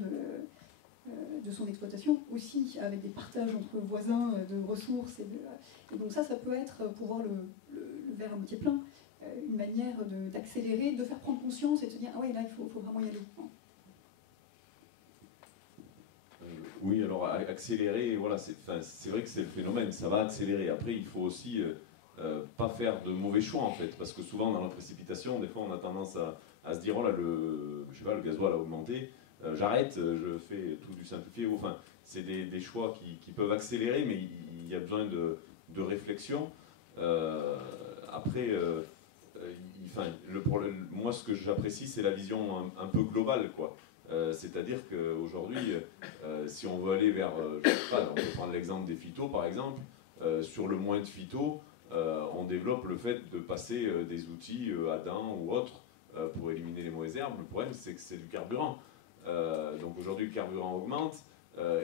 de son exploitation, aussi avec des partages entre voisins de ressources. Et donc ça peut être, pour voir le verre à moitié plein, une manière d'accélérer, de faire prendre conscience et de se dire « Ah ouais, là, il faut vraiment y aller ». Oui, alors accélérer, voilà, c'est vrai que c'est le phénomène, ça va accélérer. Après, il faut aussi pas faire de mauvais choix, en fait, parce que souvent, dans la précipitation, des fois, on a tendance à se dire « Oh là, le gasoil a augmenté, j'arrête, je fais tout du simplifié ». Enfin, c'est des choix qui peuvent accélérer, mais il y a besoin de réflexion. Après, moi, ce que j'apprécie, c'est la vision un peu globale, quoi. C'est-à-dire qu'aujourd'hui, si on veut aller vers, je sais pas, on peut prendre l'exemple des phytos par exemple, sur le moins de phytos, on développe le fait de passer des outils ADAN ou autres pour éliminer les mauvaises herbes. Le problème, c'est que c'est du carburant. Donc aujourd'hui, le carburant augmente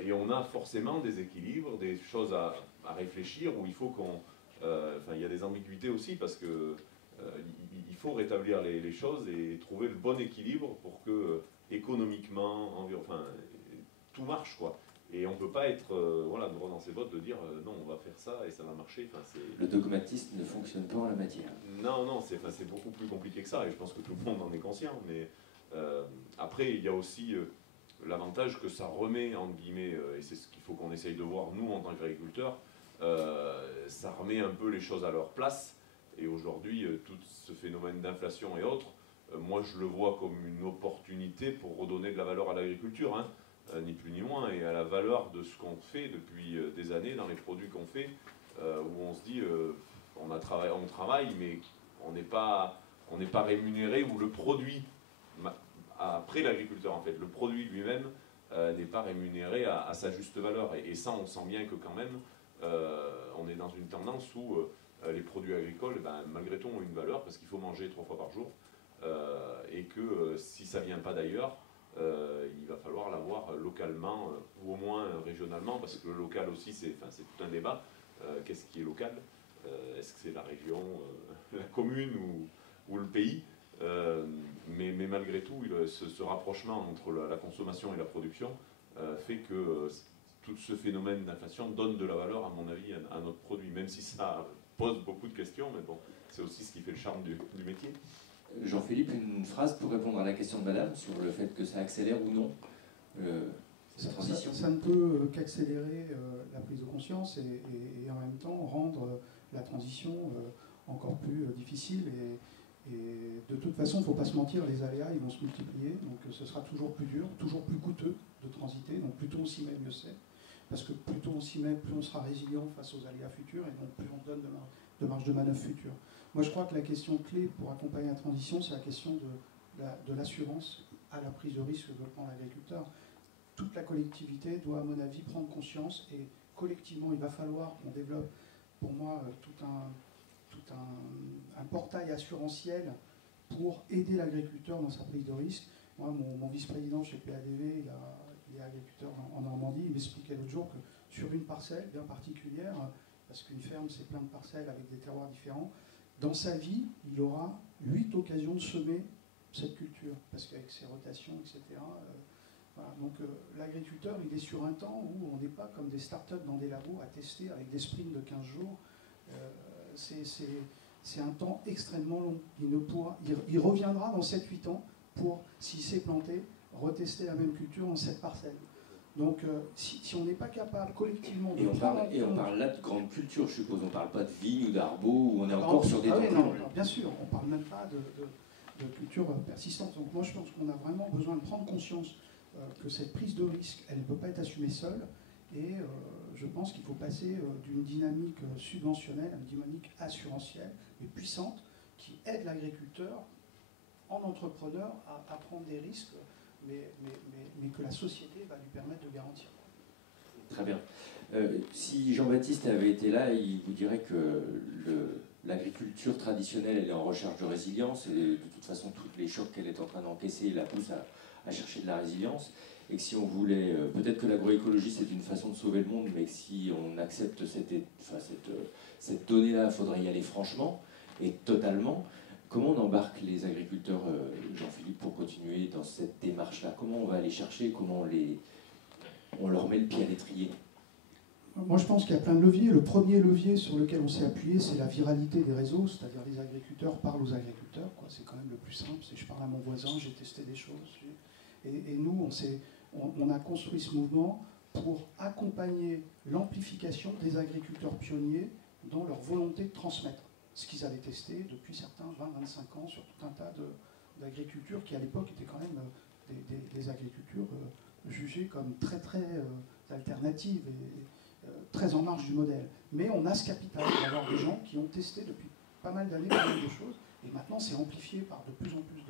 et on a forcément des équilibres, des choses à réfléchir où il faut il y a des ambiguïtés aussi parce que il faut rétablir les choses et trouver le bon équilibre pour que économiquement, tout marche, quoi. Et on ne peut pas être droit dans ses bottes de dire non, on va faire ça et ça va marcher. Le dogmatisme ne fonctionne pas en la matière. Non, c'est beaucoup plus compliqué que ça et je pense que tout le monde en est conscient. Mais Après, il y a aussi l'avantage que ça remet, entre guillemets, et c'est ce qu'il faut qu'on essaye de voir, nous, en tant qu'agriculteurs, ça remet un peu les choses à leur place. Et aujourd'hui, tout ce phénomène d'inflation et autres, moi, je le vois comme une opportunité pour redonner de la valeur à l'agriculture, hein, ni plus ni moins, et à la valeur de ce qu'on fait depuis des années dans les produits qu'on fait, où on se dit, on travaille, mais on n'est pas rémunéré, ou le produit, après l'agriculteur en fait, le produit lui-même n'est pas rémunéré à sa juste valeur. Et ça, on sent bien que quand même, on est dans une tendance où les produits agricoles, malgré tout, ont une valeur, parce qu'il faut manger 3 fois par jour, et que si ça ne vient pas d'ailleurs, il va falloir l'avoir localement, ou au moins régionalement, parce que le local aussi, c'est tout un débat. Qu'est-ce qui est local? Est-ce que c'est la région, la commune ou le pays? Mais malgré tout, ce rapprochement entre la consommation et la production fait que tout ce phénomène d'inflation donne de la valeur, à mon avis, à notre produit, même si ça pose beaucoup de questions, mais bon, c'est aussi ce qui fait le charme du métier. Jean-Philippe, une phrase pour répondre à la question de madame sur le fait que ça accélère ou non cette transition. Ça ne peut qu'accélérer la prise de conscience et en même temps rendre la transition encore plus difficile. Et de toute façon, il ne faut pas se mentir, les aléas ils vont se multiplier, donc ce sera toujours plus dur, toujours plus coûteux de transiter, donc plus tôt on s'y met, mieux c'est. Parce que plus tôt on s'y met, plus on sera résilient face aux aléas futurs, et donc plus on donne de marge de manœuvre future. Moi je crois que la question clé pour accompagner la transition, c'est la question de l'assurance à la prise de risque que prend l'agriculteur. Toute la collectivité doit, à mon avis, prendre conscience, et collectivement, il va falloir qu'on développe, pour moi, tout un portail assurantiel pour aider l'agriculteur dans sa prise de risque. Moi, mon vice-président chez PADV, il est agriculteur en Normandie, il m'expliquait l'autre jour que sur une parcelle bien particulière, parce qu'une ferme, c'est plein de parcelles avec des terroirs différents, dans sa vie, il aura 8 occasions de semer cette culture, parce qu'avec ses rotations, etc., voilà. Donc l'agriculteur, il est sur un temps où on n'est pas comme des startups dans des labos à tester avec des sprints de 15 jours. C'est un temps extrêmement long. Il reviendra dans 7-8 ans pour, s'il s'est planté, retester la même culture dans cette parcelle. Donc si on n'est pas capable collectivement de... Et on parle là de grande culture, je suppose. On ne parle pas de vigne ou d'arbos, où on est encore sur des... non, bien sûr, on ne parle même pas de culture persistante. Donc moi je pense qu'on a vraiment besoin de prendre conscience que cette prise de risque, elle ne peut pas être assumée seule, et je pense qu'il faut passer d'une dynamique subventionnelle à une dynamique assurantielle, mais puissante, qui aide l'agriculteur en entrepreneur à prendre des risques, mais que la société va lui permettre de garantir. Très bien. Si Jean-Baptiste avait été là, il vous dirait que l'agriculture traditionnelle, elle est en recherche de résilience, et de toute façon, tous les chocs qu'elle est en train d'encaisser la poussent à chercher de la résilience, et que si on voulait, peut-être que l'agroécologie c'est une façon de sauver le monde, mais que si on accepte cette donnée-là, il faudrait y aller franchement et totalement. Comment on embarque les agriculteurs, Jean-Philippe, pour continuer dans cette démarche-là? Comment on va aller chercher? Comment on leur met le pied à l'étrier? Moi, je pense qu'il y a plein de leviers. Le premier levier sur lequel on s'est appuyé, c'est la viralité des réseaux, c'est-à-dire les agriculteurs parlent aux agriculteurs. C'est quand même le plus simple. C'est je parle à mon voisin, j'ai testé des choses. Et nous, on a construit ce mouvement pour accompagner l'amplification des agriculteurs pionniers dans leur volonté de transmettre ce qu'ils avaient testé depuis certains 20-25 ans sur tout un tas d'agricultures qui, à l'époque, étaient quand même des agricultures jugées comme très, très alternatives et très en marge du modèle. Mais on a ce capital d'avoir des gens qui ont testé depuis pas mal d'années pas mal de choses, et maintenant c'est amplifié par de plus en plus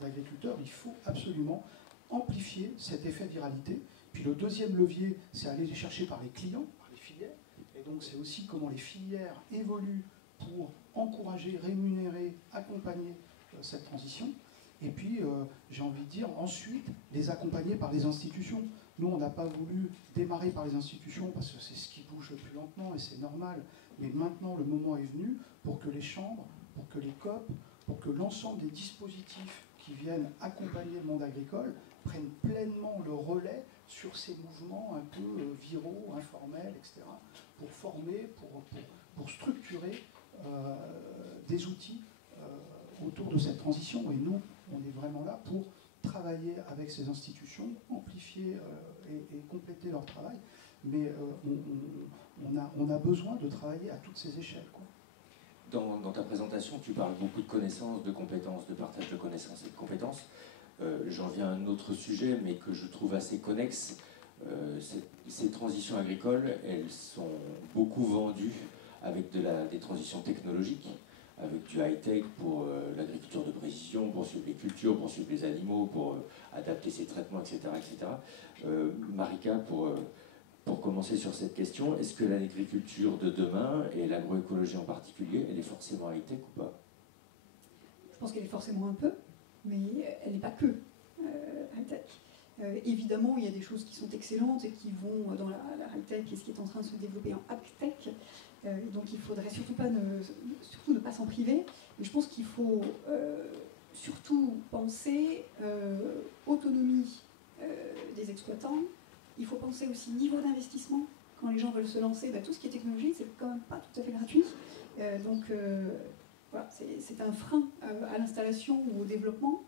d'agriculteurs. Il faut absolument amplifier cet effet de viralité. Puis le deuxième levier, c'est aller les chercher par les clients, par les filières, et donc c'est aussi comment les filières évoluent pour encourager, rémunérer, accompagner cette transition. Et puis, j'ai envie de dire, ensuite, les accompagner par les institutions. Nous, on n'a pas voulu démarrer par les institutions parce que c'est ce qui bouge le plus lentement et c'est normal. Mais maintenant, le moment est venu pour que les chambres, pour que les COP, pour que l'ensemble des dispositifs qui viennent accompagner le monde agricole prennent pleinement le relais sur ces mouvements un peu viraux, informels, etc., pour former, pour structurer des outils autour de cette transition. Et nous, on est vraiment là pour avec ces institutions, amplifier et compléter leur travail. Mais on a besoin de travailler à toutes ces échelles, quoi. Dans ta présentation, tu parles beaucoup de connaissances, de compétences, de partage de connaissances et de compétences. J'en viens à un autre sujet, mais que je trouve assez connexe. Ces transitions agricoles, elles sont beaucoup vendues avec des transitions technologiques, avec du high-tech pour l'agriculture de précision, pour suivre les cultures, pour suivre les animaux, pour adapter ses traitements, etc. etc. Marika, pour commencer sur cette question, est-ce que l'agriculture de demain, et l'agroécologie en particulier, elle est forcément high-tech ou pas? Je pense qu'elle est forcément un peu, mais elle n'est pas que high-tech. Évidemment, il y a des choses qui sont excellentes et qui vont dans la high-tech et ce qui est en train de se développer en ag-tech. Donc il ne faudrait surtout ne pas s'en priver. Mais je pense qu'il faut surtout penser autonomie des exploitants. Il faut penser aussi niveau d'investissement. Quand les gens veulent se lancer, tout ce qui est technologie, c'est quand même pas tout à fait gratuit. Voilà, c'est un frein à l'installation ou au développement.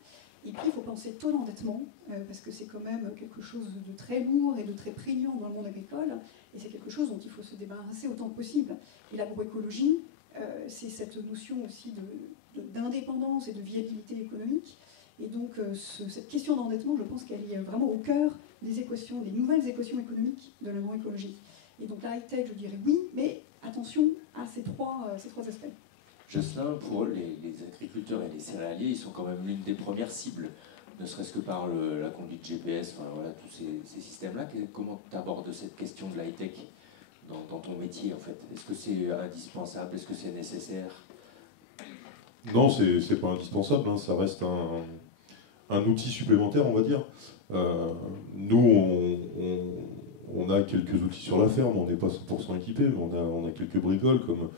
Et puis il faut penser taux d'endettement, parce que c'est quand même quelque chose de très lourd et de très prégnant dans le monde agricole. Et c'est quelque chose dont il faut se débarrasser autant que possible. Et l'agroécologie, c'est cette notion aussi d'indépendance et de viabilité économique. Et donc cette question d'endettement, je pense qu'elle est vraiment au cœur des équations, des nouvelles équations économiques de l'agroécologie. Et donc la high-tech, je dirais oui, mais attention à ces trois aspects. Jocelyn, pour les agriculteurs et les céréaliers, ils sont quand même l'une des premières cibles, ne serait-ce que par la conduite GPS, enfin, voilà, tous ces systèmes-là. Comment tu abordes cette question de l'high-tech dans ton métier, en fait? Est-ce que c'est indispensable? Est-ce que c'est nécessaire? Non, c'est pas indispensable, hein, ça reste un outil supplémentaire, on va dire. Nous, on a quelques outils sur la ferme, on n'est pas 100% équipé, mais on a quelques bricoles, comme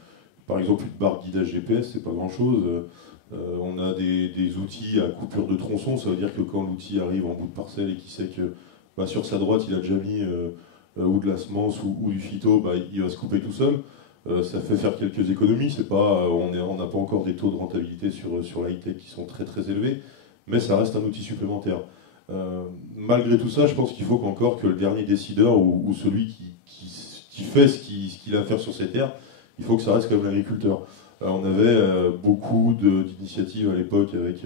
par exemple une barre guidage GPS, c'est pas grand-chose. On a des outils à coupure de tronçon, ça veut dire que quand l'outil arrive en bout de parcelle et qu'il sait que sur sa droite il a déjà mis ou de la semence ou du phyto, il va se couper tout seul. Ça fait faire quelques économies, c'est pas, on n'a pas encore des taux de rentabilité sur la high-tech qui sont très très élevés, mais ça reste un outil supplémentaire. Malgré tout ça, je pense qu'il faut qu'encore que le dernier décideur ou celui qui fait ce qu'il a à faire sur ces terres, il faut que ça reste comme l'agriculteur. On avait beaucoup d'initiatives à l'époque avec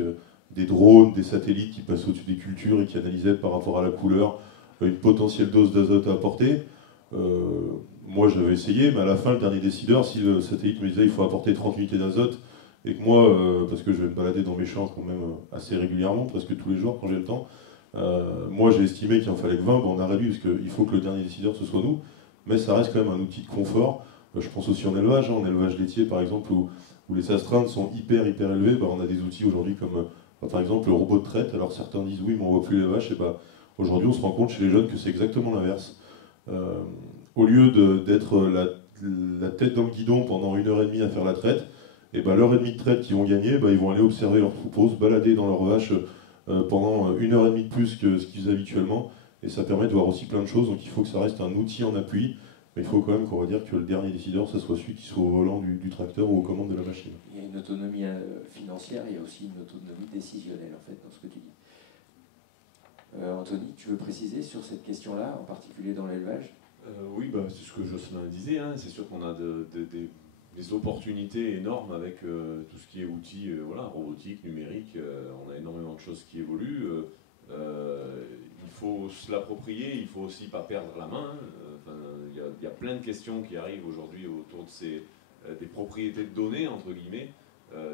des drones, des satellites qui passaient au-dessus des cultures et qui analysaient par rapport à la couleur une potentielle dose d'azote à apporter. Moi j'avais essayé, mais à la fin, le dernier décideur, si le satellite me disait il faut apporter 30 unités d'azote, et que moi, parce que je vais me balader dans mes champs quand même assez régulièrement, presque tous les jours quand j'ai le temps, moi j'ai estimé qu'il en fallait que 20, on a réduit, parce qu'il faut que le dernier décideur ce soit nous, mais ça reste quand même un outil de confort. Je pense aussi en élevage laitier par exemple, où les astreintes sont hyper élevées, on a des outils aujourd'hui comme par exemple le robot de traite. Alors certains disent oui, mais on ne voit plus les vaches, et aujourd'hui on se rend compte chez les jeunes que c'est exactement l'inverse. Au lieu d'être la tête dans le guidon pendant 1h30 à faire la traite, et l'heure et demie de traite qu'ils vont gagner, ils vont aller observer leurs troupeaux, se balader dans leurs vaches pendant 1h30 de plus que ce qu'ils faisaient habituellement, et ça permet de voir aussi plein de choses. Donc il faut que ça reste un outil en appui, mais il faut quand même qu'on va dire que le dernier décideur, ça soit celui qui soit au volant du tracteur ou aux commandes de la machine. Il y a une autonomie financière, il y a aussi une autonomie décisionnelle en fait dans ce que tu dis. Anthony, tu veux préciser sur cette question-là, en particulier dans l'élevage? Oui, c'est ce que Jocelyn disait, hein. C'est sûr qu'on a des opportunités énormes avec tout ce qui est outils robotique, numérique. On a énormément de choses qui évoluent. Il faut se l'approprier, il faut aussi pas perdre la main. Il y a plein de questions qui arrivent aujourd'hui autour de des propriétés de données, entre guillemets,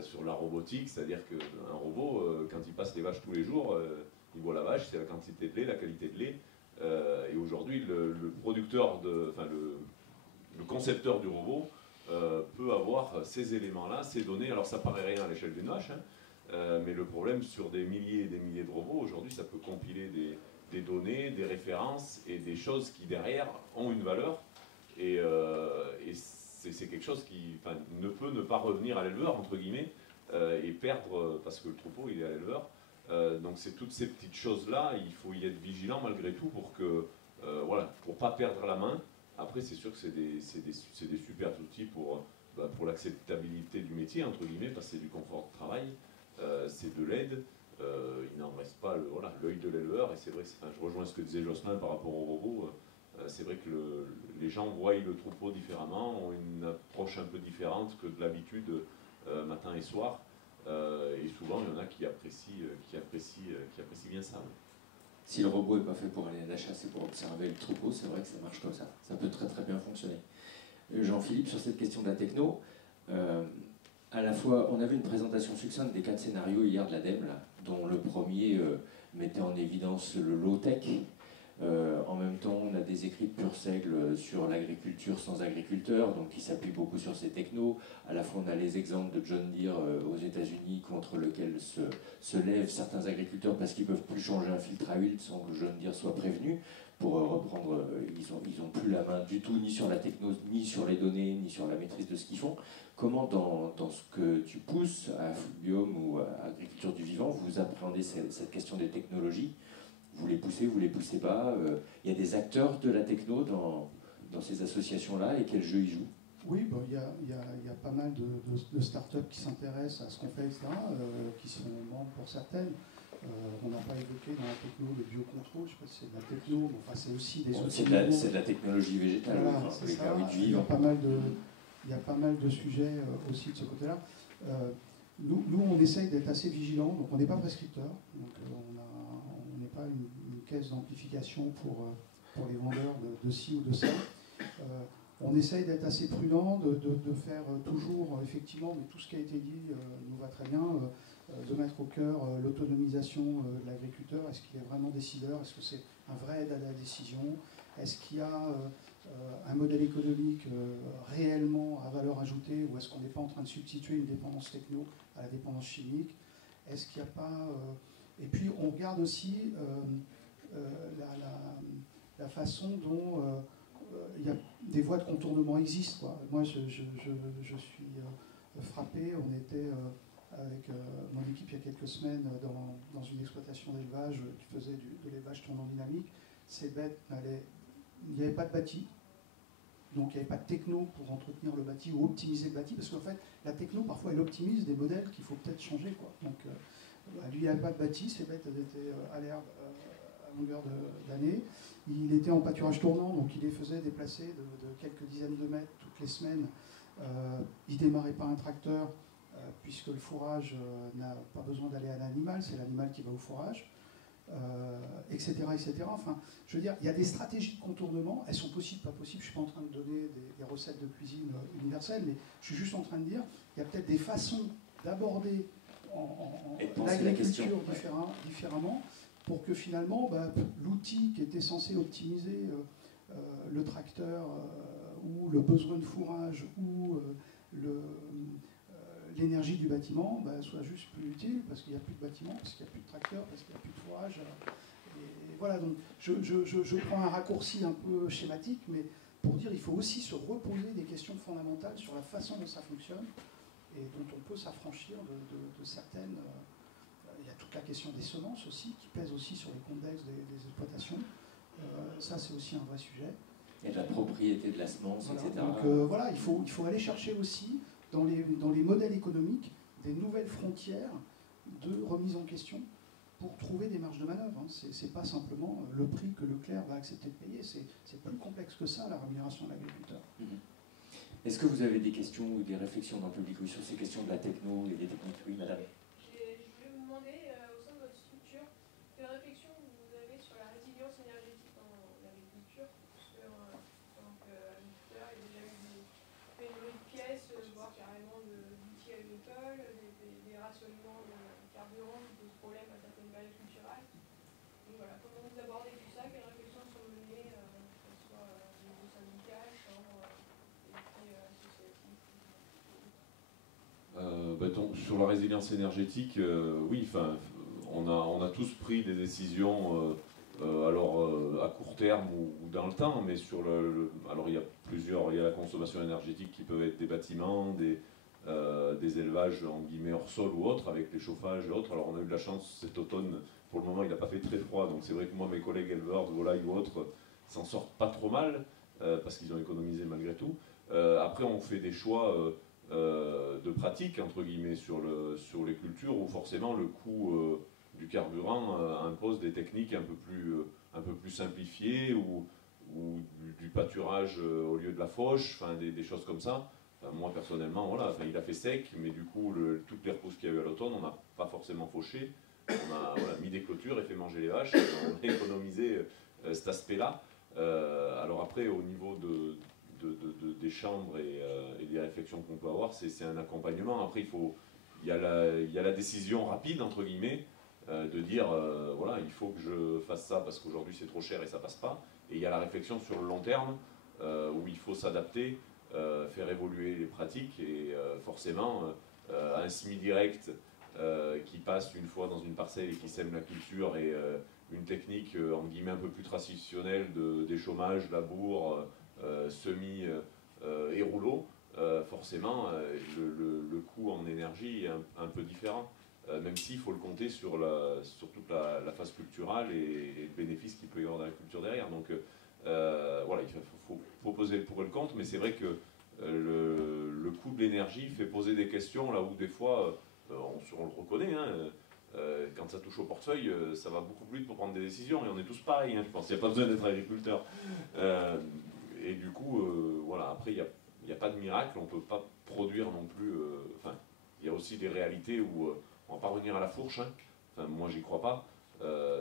sur la robotique. C'est-à-dire qu'un robot, quand il passe les vaches tous les jours, il voit la vache, c'est la quantité de lait, la qualité de lait. Et aujourd'hui, le producteur, le concepteur du robot peut avoir ces éléments-là, ces données. Alors ça paraît rien à l'échelle d'une vache, mais le problème sur des milliers et des milliers de robots, aujourd'hui, ça peut compiler des données, des références et des choses qui derrière ont une valeur. Et c'est quelque chose qui ne peut ne pas revenir à l'éleveur, entre guillemets, et perdre, parce que le troupeau, il est à l'éleveur. Donc c'est toutes ces petites choses-là, il faut y être vigilant malgré tout pour que, pour pas perdre la main. Après, c'est sûr que c'est des super outils pour l'acceptabilité du métier, entre guillemets, parce que c'est du confort de travail, c'est de l'aide, il n'en reste pas voilà, l'œil de l'éleveur. Et c'est vrai, enfin, je rejoins ce que disait Jocelyn par rapport au robot. C'est vrai que les gens voient le troupeau différemment, ont une approche un peu différente que de l'habitude matin et soir. Et souvent, il y en a qui apprécient bien ça. Ouais. Si le robot n'est pas fait pour aller à la chasse et pour observer le troupeau, c'est vrai que ça marche comme ça. Ça peut très très bien fonctionner. Jean-Philippe, sur cette question de la techno, à la fois, on avait une présentation succincte des 4 scénarios hier de l'ADEME, dont le premier mettait en évidence le low-tech. En même temps, on a des écrits de Pur-Seigle sur l'agriculture sans agriculteurs, donc qui s'appuient beaucoup sur ces technos. À la fois, on a les exemples de John Deere aux États-Unis contre lequel se lèvent certains agriculteurs parce qu'ils ne peuvent plus changer un filtre à huile sans que John Deere soit prévenu. Pour reprendre, ils ont plus la main du tout, ni sur la techno, ni sur les données, ni sur la maîtrise de ce qu'ils font. Comment, dans ce que tu pousses à Foodbiome ou à Agriculture du Vivant, vous appréhendez cette question des technologies? Vous les poussez pas? Il y a des acteurs de la techno dans ces associations-là, et quel jeu ils jouent? Oui, bon, il y a pas mal de startups qui s'intéressent à ce qu'on fait, etc., qui sont membres pour certaines. On n'a pas évoqué dans la techno le biocontrôle, je ne sais pas si c'est de la techno, mais enfin, c'est aussi des outils. C'est de la technologie végétale, voilà, enfin, c'est les ça. permis de Il y vivre. a pas mal de sujets aussi de ce côté-là. Nous, on essaye d'être assez vigilants, donc on n'est pas prescripteur, donc on n'est pas une caisse d'amplification pour les vendeurs de ci ou de ça. On essaye d'être assez prudent, de faire toujours, effectivement, mais tout ce qui a été dit nous va très bien, de mettre au cœur l'autonomisation de l'agriculteur. Est-ce qu'il est vraiment décideur? Est-ce que c'est un vrai aide à la décision? Est-ce qu'il y a un modèle économique réellement à valeur ajoutée, ou est-ce qu'on n'est pas en train de substituer une dépendance techno à la dépendance chimique? Est-ce qu'il n'y a pas... Et puis on regarde aussi la façon dont il y a des voies de contournement existent, quoi. Moi, je suis frappé. On était avec mon équipe il y a quelques semaines dans une exploitation d'élevage qui faisait de l'élevage tournant dynamique. Ces bêtes il n'y avait pas de bâti, donc il n'y avait pas de techno pour entretenir le bâti ou optimiser le bâti, parce qu'en fait, la techno, parfois, elle optimise des modèles qu'il faut peut-être changer, quoi. Donc, lui, il n'y avait pas de bâti, ces bêtes, elles étaient à l'herbe à longueur d'année. Il était en pâturage tournant, donc il les faisait déplacer de quelques dizaines de mètres toutes les semaines. Il ne démarrait pas un tracteur, puisque le fourrage n'a pas besoin d'aller à l'animal, c'est l'animal qui va au fourrage, etc., etc. Enfin, je veux dire, il y a des stratégies de contournement, elles sont possibles, pas possibles. Je ne suis pas en train de donner des recettes de cuisine universelles, mais je suis juste en train de dire, il y a peut-être des façons d'aborder l'agriculture différemment, pour que finalement, l'outil qui était censé optimiser le tracteur ou le besoin de fourrage ou l'énergie du bâtiment soit juste plus utile, parce qu'il n'y a plus de bâtiment, parce qu'il n'y a plus de tracteur, parce qu'il n'y a plus de fourrage. Et voilà, donc je prends un raccourci un peu schématique, mais pour dire il faut aussi se reposer des questions fondamentales sur la façon dont ça fonctionne, et dont on peut s'affranchir de certaines... Il y a toute la question des semences aussi, qui pèse aussi sur les contextes des exploitations. Ça, c'est aussi un vrai sujet. Et de la propriété de la semence, voilà. etc. Donc voilà, il faut aller chercher aussi, dans les modèles économiques, des nouvelles frontières de remise en question pour trouver des marges de manœuvre. C'est pas simplement le prix que Leclerc va accepter de payer, c'est plus complexe que ça, la rémunération de l'agriculteur. Est-ce que vous avez des questions ou des réflexions dans le public sur ces questions de la techno et des techniques? Oui, madame. Je voulais vous demander, au sein de votre structure, quelle réflexion vous avez sur la résilience énergétique dans l'agriculture, parce que en tant qu'agriculteur, il y a déjà eu des pénuries de pièces, voire carrément d'outils agricoles, des rationnements de carburant qui posent problème à certaines filières culturales. Donc voilà, comment vous abordez tout ça? Quelles réflexions sont menées, que ce soit au niveau syndical, chambre, donc, sur la résilience énergétique, oui, on a tous pris des décisions à court terme ou dans le temps, mais alors il y a la consommation énergétique qui peut être des bâtiments, des élevages en guillemets hors sol ou autres, avec les chauffages et autres. Alors on a eu de la chance cet automne, pour le moment il n'a pas fait très froid, donc c'est vrai que moi mes collègues éleveurs de volailles ou autres s'en sortent pas trop mal, parce qu'ils ont économisé malgré tout. Après on fait des choix de pratique entre guillemets sur les cultures, où forcément le coût du carburant impose des techniques un peu plus simplifiées ou du pâturage au lieu de la fauche, enfin, des choses comme ça. Enfin, moi personnellement, voilà, enfin, il a fait sec, mais du coup, toutes les repousses qu'il y a eu à l'automne, on n'a pas forcément fauché. On a mis des clôtures et fait manger les vaches. On a économisé cet aspect-là. Alors après, au niveau des chambres et des réflexions qu'on peut avoir, c'est un accompagnement. Après, il y a la décision rapide, entre guillemets, de dire, voilà, il faut que je fasse ça parce qu'aujourd'hui c'est trop cher et ça passe pas. Et il y a la réflexion sur le long terme, où il faut s'adapter, faire évoluer les pratiques, et forcément, un semi-direct qui passe une fois dans une parcelle et qui sème la culture, et une technique en guillemets un peu plus traditionnelle d'échauffage, labour, semis et rouleau, forcément le coût en énergie est un peu différent, même s'il faut le compter sur toute la phase culturelle et le bénéfice qu'il peut y avoir dans la culture derrière. Donc voilà, il faut proposer le pour et le contre, mais c'est vrai que le coût de l'énergie fait poser des questions là où des fois on le reconnaît, hein, quand ça touche au portefeuille, ça va beaucoup plus vite pour prendre des décisions, et on est tous pareils, hein, je pense. Il n'y a pas besoin d'être agriculteur. Et du coup, voilà, après, il n'y a pas de miracle, on ne peut pas produire non plus. Enfin, il y a aussi des réalités où on ne va pas revenir à la fourche. Hein. Enfin, moi, j'y crois pas.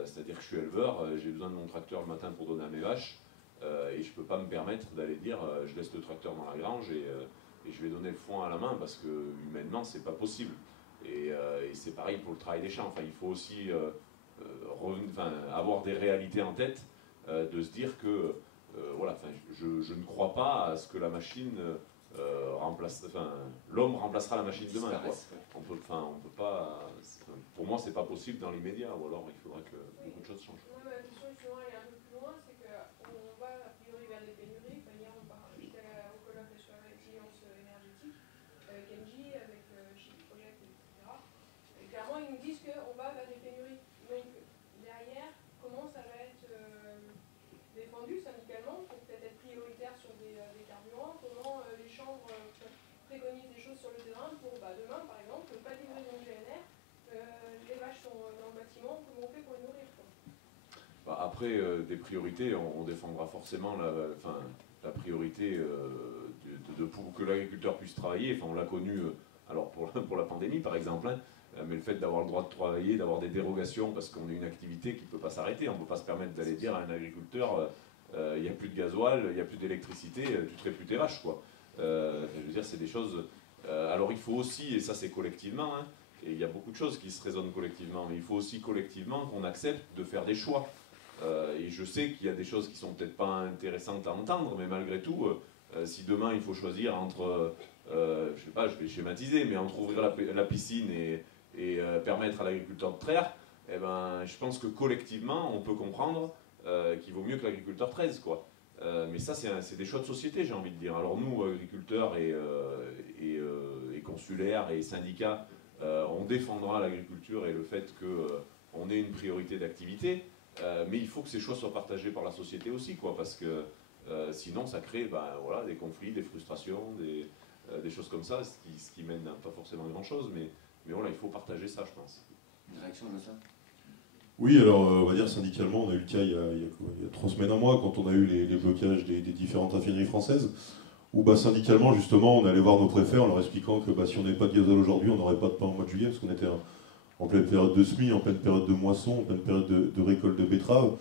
C'est-à-dire que je suis éleveur, j'ai besoin de mon tracteur le matin pour donner à mes vaches, et je ne peux pas me permettre d'aller dire je laisse le tracteur dans la grange et je vais donner le foin à la main, parce que humainement, c'est pas possible. Et c'est pareil pour le travail des champs. Enfin, il faut aussi avoir des réalités en tête, de se dire que voilà, enfin, je ne crois pas à ce que la machine l'homme remplacera la machine demain. Quoi. On peut pas. Pour moi, c'est pas possible dans l'immédiat, ou alors il faudra que beaucoup de choses changent. Moi, ma question justement, elle est un peu plus loin, c'est qu'on va a priori vers des pénuries. Enfin, hier, j'étais au colloque sur la résilience énergétique avec Engie, avec Chili Project, etc. Et clairement, ils nous disent qu'on va vers des pénuries. Donc, derrière, comment ça va être défendu syndicalement pour peut-être être prioritaire sur des carburants? Comment les chambres préconisent des choses sur le terrain pour demain, par exemple, pas de livraison de GNR, les vaches sont dans le bâtiment, comment on fait pour les nourrir, quoi? Après, des priorités, on défendra forcément la priorité pour que l'agriculteur puisse travailler. Enfin, on l'a connu alors pour la pandémie, par exemple, hein, mais le fait d'avoir le droit de travailler, d'avoir des dérogations, parce qu'on est une activité qui ne peut pas s'arrêter. On ne peut pas se permettre d'aller dire à un agriculteur il n'y a plus de gasoil, il n'y a plus d'électricité, tu ne traites plus tes vaches, quoi. Je veux dire, c'est des choses. Alors il faut aussi, et ça c'est collectivement, hein, et il y a beaucoup de choses qui se raisonnent collectivement, mais il faut aussi collectivement qu'on accepte de faire des choix. Et je sais qu'il y a des choses qui ne sont peut-être pas intéressantes à entendre, mais malgré tout, si demain il faut choisir entre, je sais pas, je vais schématiser, mais entre ouvrir la piscine et permettre à l'agriculteur de traire, eh ben, je pense que collectivement, on peut comprendre qu'il vaut mieux que l'agriculteur traise, quoi. Mais ça, c'est des choix de société, j'ai envie de dire. Alors nous, agriculteurs et consulaires et syndicats, on défendra l'agriculture et le fait qu'on ait une priorité d'activité, mais il faut que ces choix soient partagés par la société aussi, quoi, parce que sinon ça crée voilà, des conflits, des frustrations, des choses comme ça, ce qui mène à pas forcément grand-chose, mais voilà, il faut partager ça, je pense. Une réaction, Jocelyn? Oui, alors on va dire syndicalement, on a eu le cas il y a 3 semaines, un mois, quand on a eu les blocages des différentes raffineries françaises, où syndicalement, justement, on allait voir nos préfets en leur expliquant que si on n'avait pas de gazole aujourd'hui, on n'aurait pas de pain au mois de juillet, parce qu'on était en pleine période de semis, en pleine période de moisson, en pleine période de récolte de betteraves.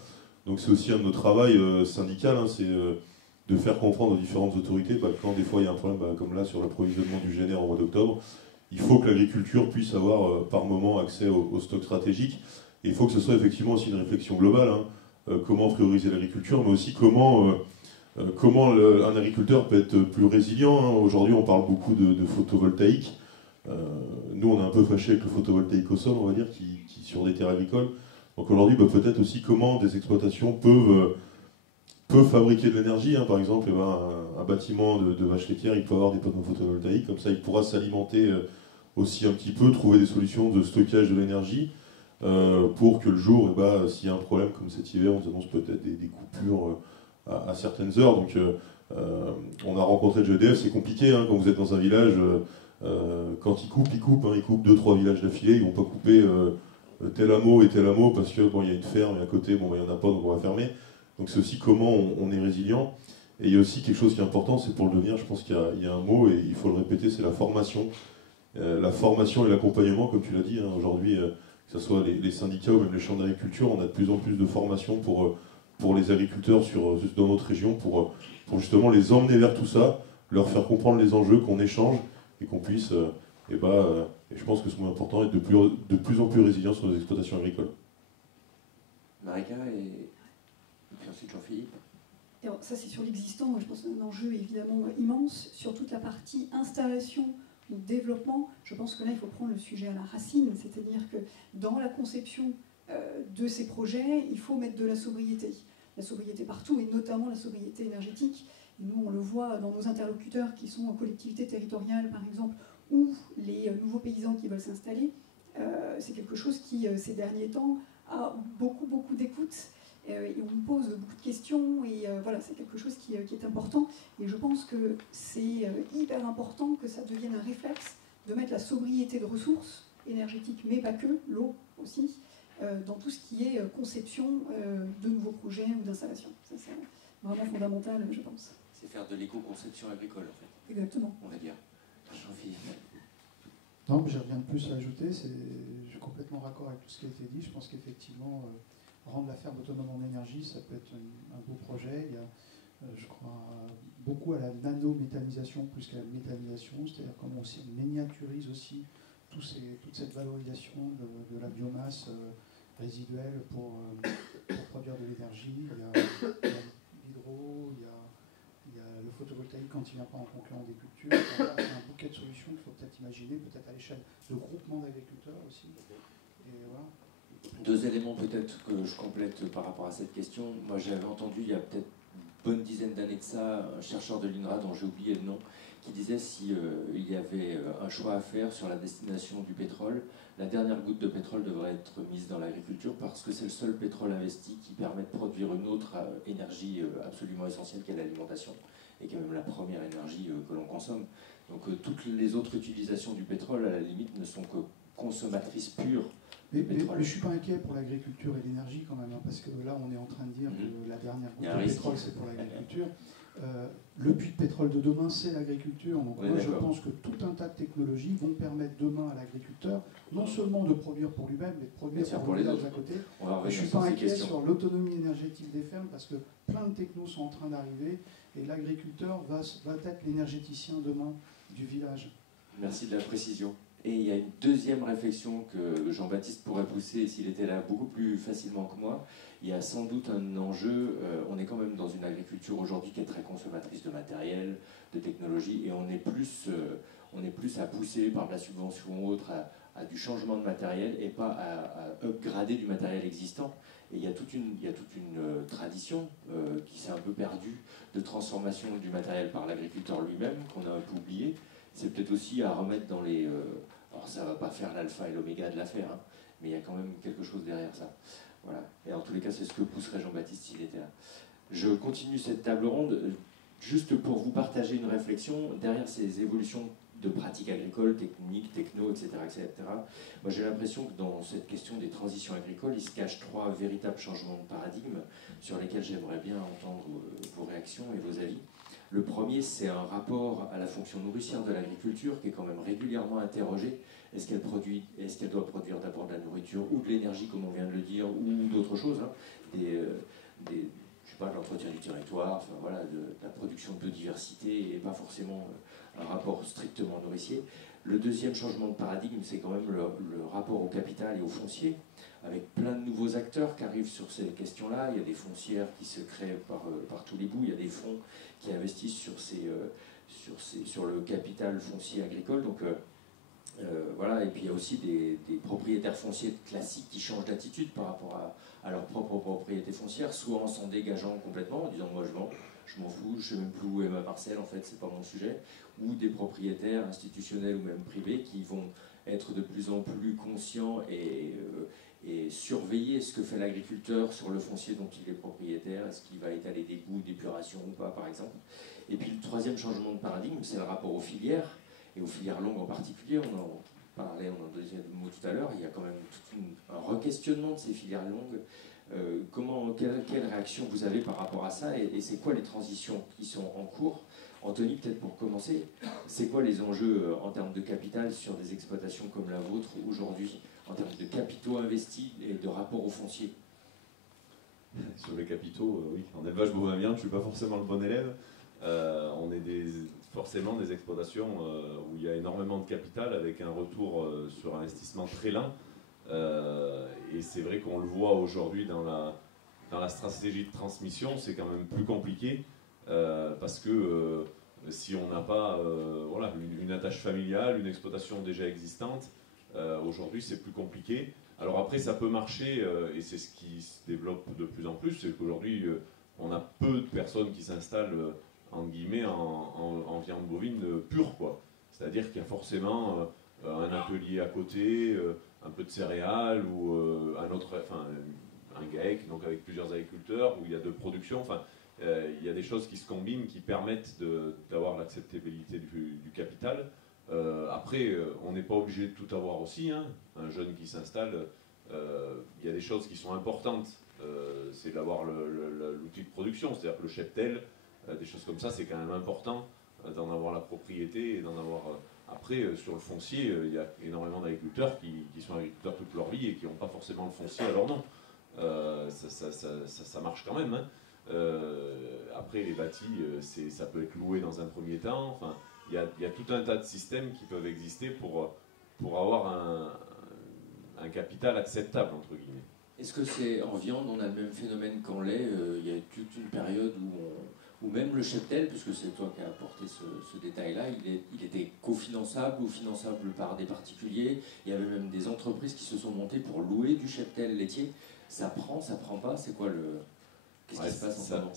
Donc c'est aussi un de nos travails syndical, hein, c'est de faire comprendre aux différentes autorités quand des fois il y a un problème, comme là sur l'approvisionnement du GNR au mois d'octobre, il faut que l'agriculture puisse avoir par moment accès au stock stratégique. Et il faut que ce soit effectivement aussi une réflexion globale, hein, comment prioriser l'agriculture, mais aussi comment un agriculteur peut être plus résilient. Hein. Aujourd'hui, on parle beaucoup de photovoltaïque. Nous, on est un peu fâchés avec le photovoltaïque au sol, on va dire, qui sur des terres agricoles. Donc aujourd'hui, peut-être aussi comment des exploitations peuvent fabriquer de l'énergie. Hein. Par exemple, un bâtiment de vaches laitières, il peut avoir des panneaux photovoltaïques, comme ça il pourra s'alimenter aussi un petit peu, trouver des solutions de stockage de l'énergie. Pour que le jour, s'il y a un problème comme cet hiver, on nous annonce peut-être des coupures à certaines heures. Donc on a rencontré le GEDF, c'est compliqué hein, quand vous êtes dans un village, quand ils coupent hein, ils coupent 2-3 villages d'affilée, ils ne vont pas couper tel hameau et tel hameau parce que bon, il y a une ferme et à côté, bon, il n'y en a pas, donc on va fermer. Donc c'est aussi comment on est résilient. Et il y a aussi quelque chose qui est important, c'est pour le devenir, je pense qu'il y a un mot, et il faut le répéter, c'est la formation. La formation et l'accompagnement, comme tu l'as dit, hein, aujourd'hui, que ce soit les syndicats ou même les chambres d'agriculture, on a de plus en plus de formation pour les agriculteurs dans notre région, pour justement les emmener vers tout ça, leur faire comprendre les enjeux, qu'on échange, et qu'on puisse, et je pense que ce mot important est de plus en plus résilient sur nos exploitations agricoles. Marika et puis ensuite Jean-Philippe. Alors, ça, c'est sur l'existant. Je pense que c'est un enjeu évidemment immense. Sur toute la partie installation ou développement, je pense que là, il faut prendre le sujet à la racine. C'est-à-dire que dans la conception de ces projets, il faut mettre de la sobriété. La sobriété partout, et notamment la sobriété énergétique. Et nous, on le voit dans nos interlocuteurs qui sont en collectivité territoriale, par exemple, ou les nouveaux paysans qui veulent s'installer. C'est quelque chose qui, ces derniers temps, a beaucoup d'écoute. Et on me pose beaucoup de questions, et voilà, c'est quelque chose qui est important. Et je pense que c'est hyper important que ça devienne un réflexe de mettre la sobriété de ressources énergétiques, mais pas que, l'eau aussi, dans tout ce qui est conception de nouveaux projets ou d'installations. Ça, c'est vraiment fondamental, je pense. C'est faire de l'éco-conception agricole, en fait. Exactement. On va dire. Jean-Philippe. Non, mais j'ai rien de plus à ajouter. Je suis complètement raccord avec tout ce qui a été dit. Je pense qu'effectivement, rendre la ferme autonome en énergie, ça peut être un beau projet. Il y a, je crois, beaucoup à la nanométhanisation plus qu'à la méthanisation, c'est-à-dire comment on miniaturise aussi toute cette valorisation de la biomasse résiduelle pour produire de l'énergie. Il y a l'hydro, il y a le photovoltaïque quand il ne vient pas en concurrent des cultures. Enfin, il y a un bouquet de solutions qu'il faut peut-être imaginer, peut-être à l'échelle de groupements d'agriculteurs aussi. Et voilà. Deux éléments peut-être que je complète par rapport à cette question. Moi j'avais entendu il y a peut-être une bonne dizaine d'années de ça, un chercheur de l'INRA dont j'ai oublié le nom, qui disait s'il y avait un choix à faire sur la destination du pétrole, la dernière goutte de pétrole devrait être mise dans l'agriculture parce que c'est le seul pétrole investi qui permet de produire une autre énergie absolument essentielle qu'est l'alimentation et qui est même la première énergie que l'on consomme. Donc toutes les autres utilisations du pétrole à la limite ne sont que consommatrices pures. Mais je ne suis pas inquiet pour l'agriculture et l'énergie quand même, hein, parce que là on est en train de dire que la dernière goutte de pétrole c'est pour l'agriculture. Le puits de pétrole de demain c'est l'agriculture, donc moi je pense que tout un tas de technologies vont permettre demain à l'agriculteur non seulement de produire pour lui-même, mais de produire pour les autres à côté. Je ne suis pas inquiet sur l'autonomie énergétique des fermes parce que plein de technos sont en train d'arriver et l'agriculteur va être l'énergéticien demain du village. Merci de la précision. Et il y a une deuxième réflexion que Jean-Baptiste pourrait pousser s'il était là beaucoup plus facilement que moi. Il y a sans doute un enjeu, on est quand même dans une agriculture aujourd'hui qui est très consommatrice de matériel, de technologie, et on est plus à pousser par de la subvention ou autre à du changement de matériel et pas à upgrader du matériel existant. Et il y a toute une tradition qui s'est un peu perdue de transformation du matériel par l'agriculteur lui-même, qu'on a un peu oublié. C'est peut-être aussi à remettre dans les... alors ça ne va pas faire l'alpha et l'oméga de l'affaire, hein, mais il y a quand même quelque chose derrière ça. Voilà. Et en tous les cas, c'est ce que pousserait Jean-Baptiste s'il était là. Je continue cette table ronde juste pour vous partager une réflexion derrière ces évolutions de pratiques agricoles, techniques, techno, etc. Moi j'ai l'impression que dans cette question des transitions agricoles, il se cache trois véritables changements de paradigme sur lesquels j'aimerais bien entendre vos réactions et vos avis. Le premier, c'est un rapport à la fonction nourricière de l'agriculture qui est quand même régulièrement interrogé. Est-ce qu'elle doit produire d'abord de la nourriture ou de l'énergie, comme on vient de le dire, ou d'autres choses, hein, je sais pas, de l'entretien du territoire, enfin, voilà, de la production de biodiversité et pas forcément un rapport strictement nourricier. Le deuxième changement de paradigme, c'est quand même le rapport au capital et au foncier, avec plein de nouveaux acteurs qui arrivent sur ces questions-là. Il y a des foncières qui se créent par tous les bouts, il y a des fonds qui investissent sur le capital foncier agricole. Donc voilà, et puis il y a aussi des propriétaires fonciers classiques qui changent d'attitude par rapport à leur propre propriété foncière, soit en s'en dégageant complètement, en disant moi je m'en fous, je ne sais même plus où est ma parcelle, en fait c'est pas mon sujet, ou des propriétaires institutionnels ou même privés qui vont être de plus en plus conscients et surveiller ce que fait l'agriculteur sur le foncier dont il est propriétaire, est-ce qu'il va étaler des coûts d'épuration ou pas par exemple. Et puis le troisième changement de paradigme, c'est le rapport aux filières, et aux filières longues en particulier. parlait, on en disait le mot tout à l'heure, il y a quand même un re-questionnement de ces filières longues. Quelle réaction vous avez par rapport à ça et c'est quoi les transitions qui sont en cours? Anthony, peut-être pour commencer, c'est quoi les enjeux en termes de capital sur des exploitations comme la vôtre aujourd'hui, en termes de capitaux investis et de rapport au foncier? Sur les capitaux, oui, en élevage bovin viande, je ne suis pas forcément le bon élève. On est forcément des exploitations où il y a énormément de capital avec un retour sur investissement très lent. Et c'est vrai qu'on le voit aujourd'hui dans la stratégie de transmission, c'est quand même plus compliqué parce que si on n'a pas voilà, une attache familiale, une exploitation déjà existante, aujourd'hui c'est plus compliqué. Alors après ça peut marcher et c'est ce qui se développe de plus en plus, c'est qu'aujourd'hui on a peu de personnes qui s'installent en guillemets en viande bovine pure, quoi. C'est-à-dire qu'il y a forcément un atelier à côté, un peu de céréales ou un GAEC, donc avec plusieurs agriculteurs, où il y a de production. Enfin, il y a des choses qui se combinent, qui permettent d'avoir l'acceptabilité du capital. Après, on n'est pas obligé de tout avoir aussi. Hein. Un jeune qui s'installe, il y a des choses qui sont importantes. C'est d'avoir l'outil de production, c'est-à-dire que le cheptel, des choses comme ça, c'est quand même important d'en avoir la propriété et d'en avoir... Après, sur le foncier, il y a énormément d'agriculteurs qui sont agriculteurs toute leur vie et qui n'ont pas forcément le foncier à leur nom. Ça marche quand même. Hein. Après, les bâtis, ça peut être loué dans un premier temps. Enfin, il y a tout un tas de systèmes qui peuvent exister pour avoir un capital acceptable, entre guillemets. Est-ce que c'est en viande, on a le même phénomène qu'en lait? Il y a toute une période où même le cheptel, puisque c'est toi qui as apporté ce détail-là, il était cofinançable ou finançable par des particuliers. Il y avait même des entreprises qui se sont montées pour louer du cheptel laitier. Ça prend pas? C'est quoi qu'est-ce qui se passe en ce moment?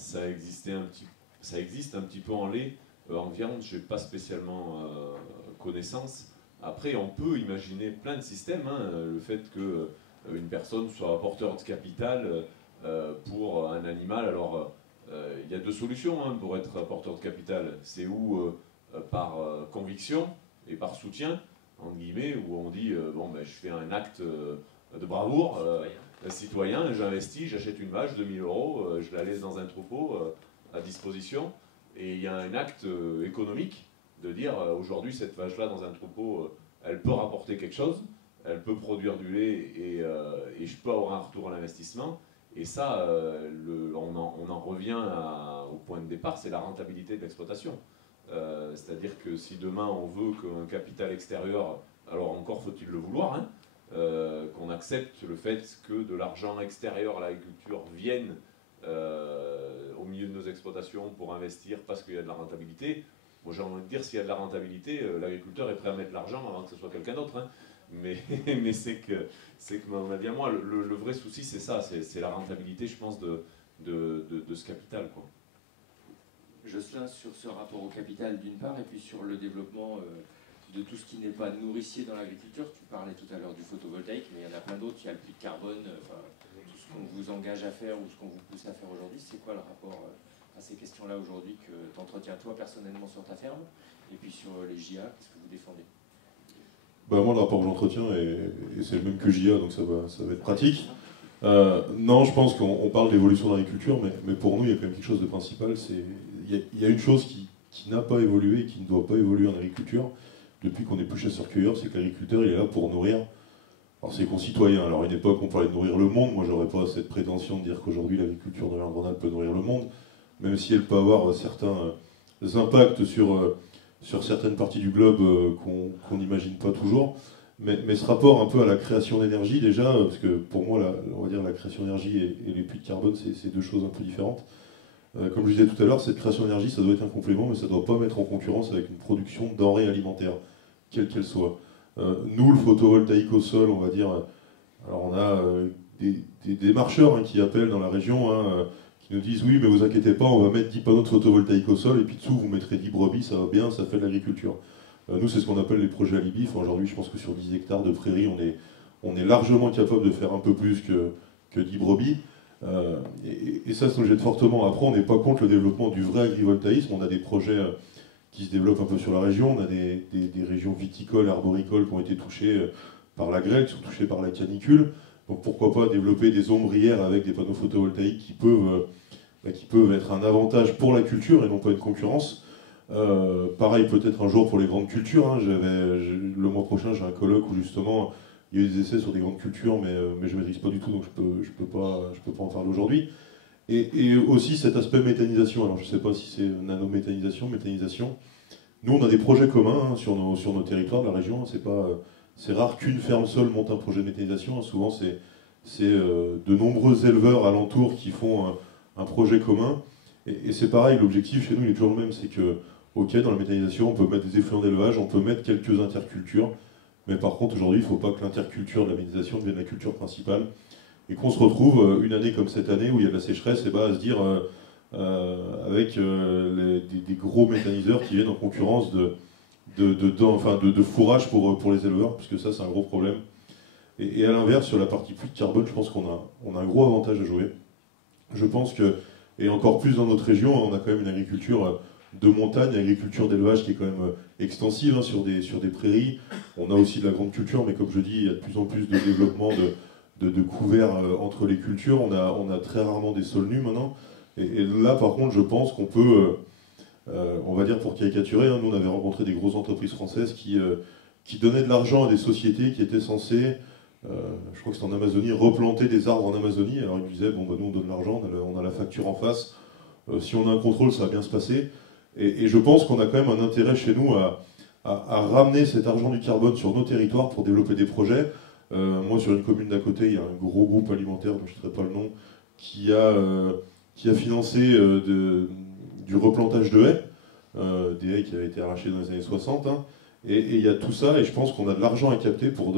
Ça existe un petit peu en lait. En viande, je n'ai pas spécialement connaissance. Après, on peut imaginer plein de systèmes. Hein. Le fait qu'une personne soit apporteur de capital pour un animal, alors... il y a deux solutions hein, pour être apporteur de capital. C'est ou par conviction et par soutien, entre guillemets, où on dit bon, ben, je fais un acte de bravoure citoyen, j'investis, j'achète une vache, 2000 €, je la laisse dans un troupeau à disposition. Et il y a un acte économique de dire aujourd'hui, cette vache-là dans un troupeau, elle peut rapporter quelque chose, elle peut produire du lait et je peux avoir un retour à l'investissement. Et ça, on en revient au point de départ, c'est la rentabilité de l'exploitation. C'est-à-dire que si demain on veut qu'un capital extérieur, alors encore faut-il le vouloir, hein, qu'on accepte le fait que de l'argent extérieur à l'agriculture vienne au milieu de nos exploitations pour investir parce qu'il y a de la rentabilité. Moi j'ai envie de dire, s'il y a de la rentabilité, l'agriculteur est prêt à mettre l'argent avant que ce soit quelqu'un d'autre. Hein. Mais c'est que on a bien moi, le vrai souci c'est ça, c'est la rentabilité, je pense, de ce capital, quoi. Jocelyn, sur ce rapport au capital d'une part, et puis sur le développement de tout ce qui n'est pas nourricier dans l'agriculture. Tu parlais tout à l'heure du photovoltaïque, mais il y en a plein d'autres, il y a le puits de carbone, tout ce qu'on vous engage à faire ou ce qu'on vous pousse à faire aujourd'hui. C'est quoi le rapport à ces questions-là aujourd'hui que tu entretiens toi personnellement sur ta ferme? Et puis sur les JA, qu'est-ce que vous défendez? Bah moi, le rapport que j'entretiens, et c'est le même que JA, donc ça va être pratique. Non, je pense qu'on parle d'évolution de l'agriculture, mais pour nous, il y a quand même quelque chose de principal. Il y a une chose qui n'a pas évolué et qui ne doit pas évoluer en agriculture, depuis qu'on n'est plus chasseur-cueilleur, c'est que l'agriculteur, il est là pour nourrir ses concitoyens. Alors, à une époque, on parlait de nourrir le monde. Moi, j'aurais pas cette prétention de dire qu'aujourd'hui, l'agriculture de Rhône-Alpes peut nourrir le monde, même si elle peut avoir certains impacts sur certaines parties du globe qu'on n'imagine pas toujours. Mais ce rapport un peu à la création d'énergie, déjà, parce que pour moi, on va dire la création d'énergie et les puits de carbone, c'est deux choses un peu différentes. Comme je disais tout à l'heure, cette création d'énergie, ça doit être un complément, mais ça ne doit pas mettre en concurrence avec une production de denrées alimentaires, quelle qu'elle soit. Nous, le photovoltaïque au sol, on va dire, alors on a des marcheurs qui appellent dans la région, qui nous disent oui, mais vous inquiétez pas, on va mettre 10 panneaux de photovoltaïque au sol, et puis dessous, vous mettrez 10 brebis, ça va bien, ça fait de l'agriculture. Nous, c'est ce qu'on appelle les projets alibi. Aujourd'hui, je pense que sur 10 hectares de prairies, on est largement capable de faire un peu plus que 10 brebis. Et ça se jette fortement. Après, on n'est pas contre le développement du vrai agrivoltaïsme. On a des projets qui se développent un peu sur la région. On a des régions viticoles, arboricoles qui ont été touchées par la grêle, qui sont touchées par la canicule. Donc pourquoi pas développer des ombrières avec des panneaux photovoltaïques qui peuvent être un avantage pour la culture et non pas une concurrence. Pareil peut-être un jour pour les grandes cultures. Hein. Le mois prochain j'ai un colloque où justement il y a eu des essais sur des grandes cultures, mais je ne maîtrise pas du tout, donc je peux pas en parler aujourd'hui. Et aussi cet aspect méthanisation. Alors je ne sais pas si c'est nanométhanisation, méthanisation. Nous on a des projets communs hein, sur nos territoires de la région. C'est rare qu'une ferme seule monte un projet de méthanisation. Hein. Souvent c'est de nombreux éleveurs alentours qui font un projet commun. Et c'est pareil, l'objectif chez nous il est toujours le même, c'est que ok, dans la méthanisation on peut mettre des effluents d'élevage, on peut mettre quelques intercultures. Mais par contre, aujourd'hui, il ne faut pas que l'interculture de la méthanisation devienne la culture principale. Et qu'on se retrouve une année comme cette année où il y a de la sécheresse, et à se dire avec des gros méthaniseurs qui viennent en concurrence de fourrage pour les éleveurs, puisque ça, c'est un gros problème. Et à l'inverse, sur la partie puits de carbone, je pense qu'on a un gros avantage à jouer. Je pense que, et encore plus dans notre région, on a quand même une agriculture de montagne, une agriculture d'élevage qui est quand même extensive hein, sur des prairies. On a aussi de la grande culture, mais comme je dis, il y a de plus en plus de développement de couverts entre les cultures. On a très rarement des sols nus maintenant. Et là, par contre, je pense qu'on peut, on va dire pour caricaturer, hein, nous on avait rencontré des grosses entreprises françaises qui donnaient de l'argent à des sociétés qui étaient censées, je crois que c'était en Amazonie, replanter des arbres en Amazonie. Alors ils nous disaient, bon, nous on donne l'argent, on a la facture en face, si on a un contrôle, ça va bien se passer. Et je pense qu'on a quand même un intérêt chez nous à ramener cet argent du carbone sur nos territoires pour développer des projets. Moi, sur une commune d'à côté, il y a un gros groupe alimentaire, dont je ne citerai pas le nom, qui a financé du replantage de haies, des haies qui avaient été arrachées dans les années 60. Hein. Et il y a tout ça, et je pense qu'on a de l'argent à capter pour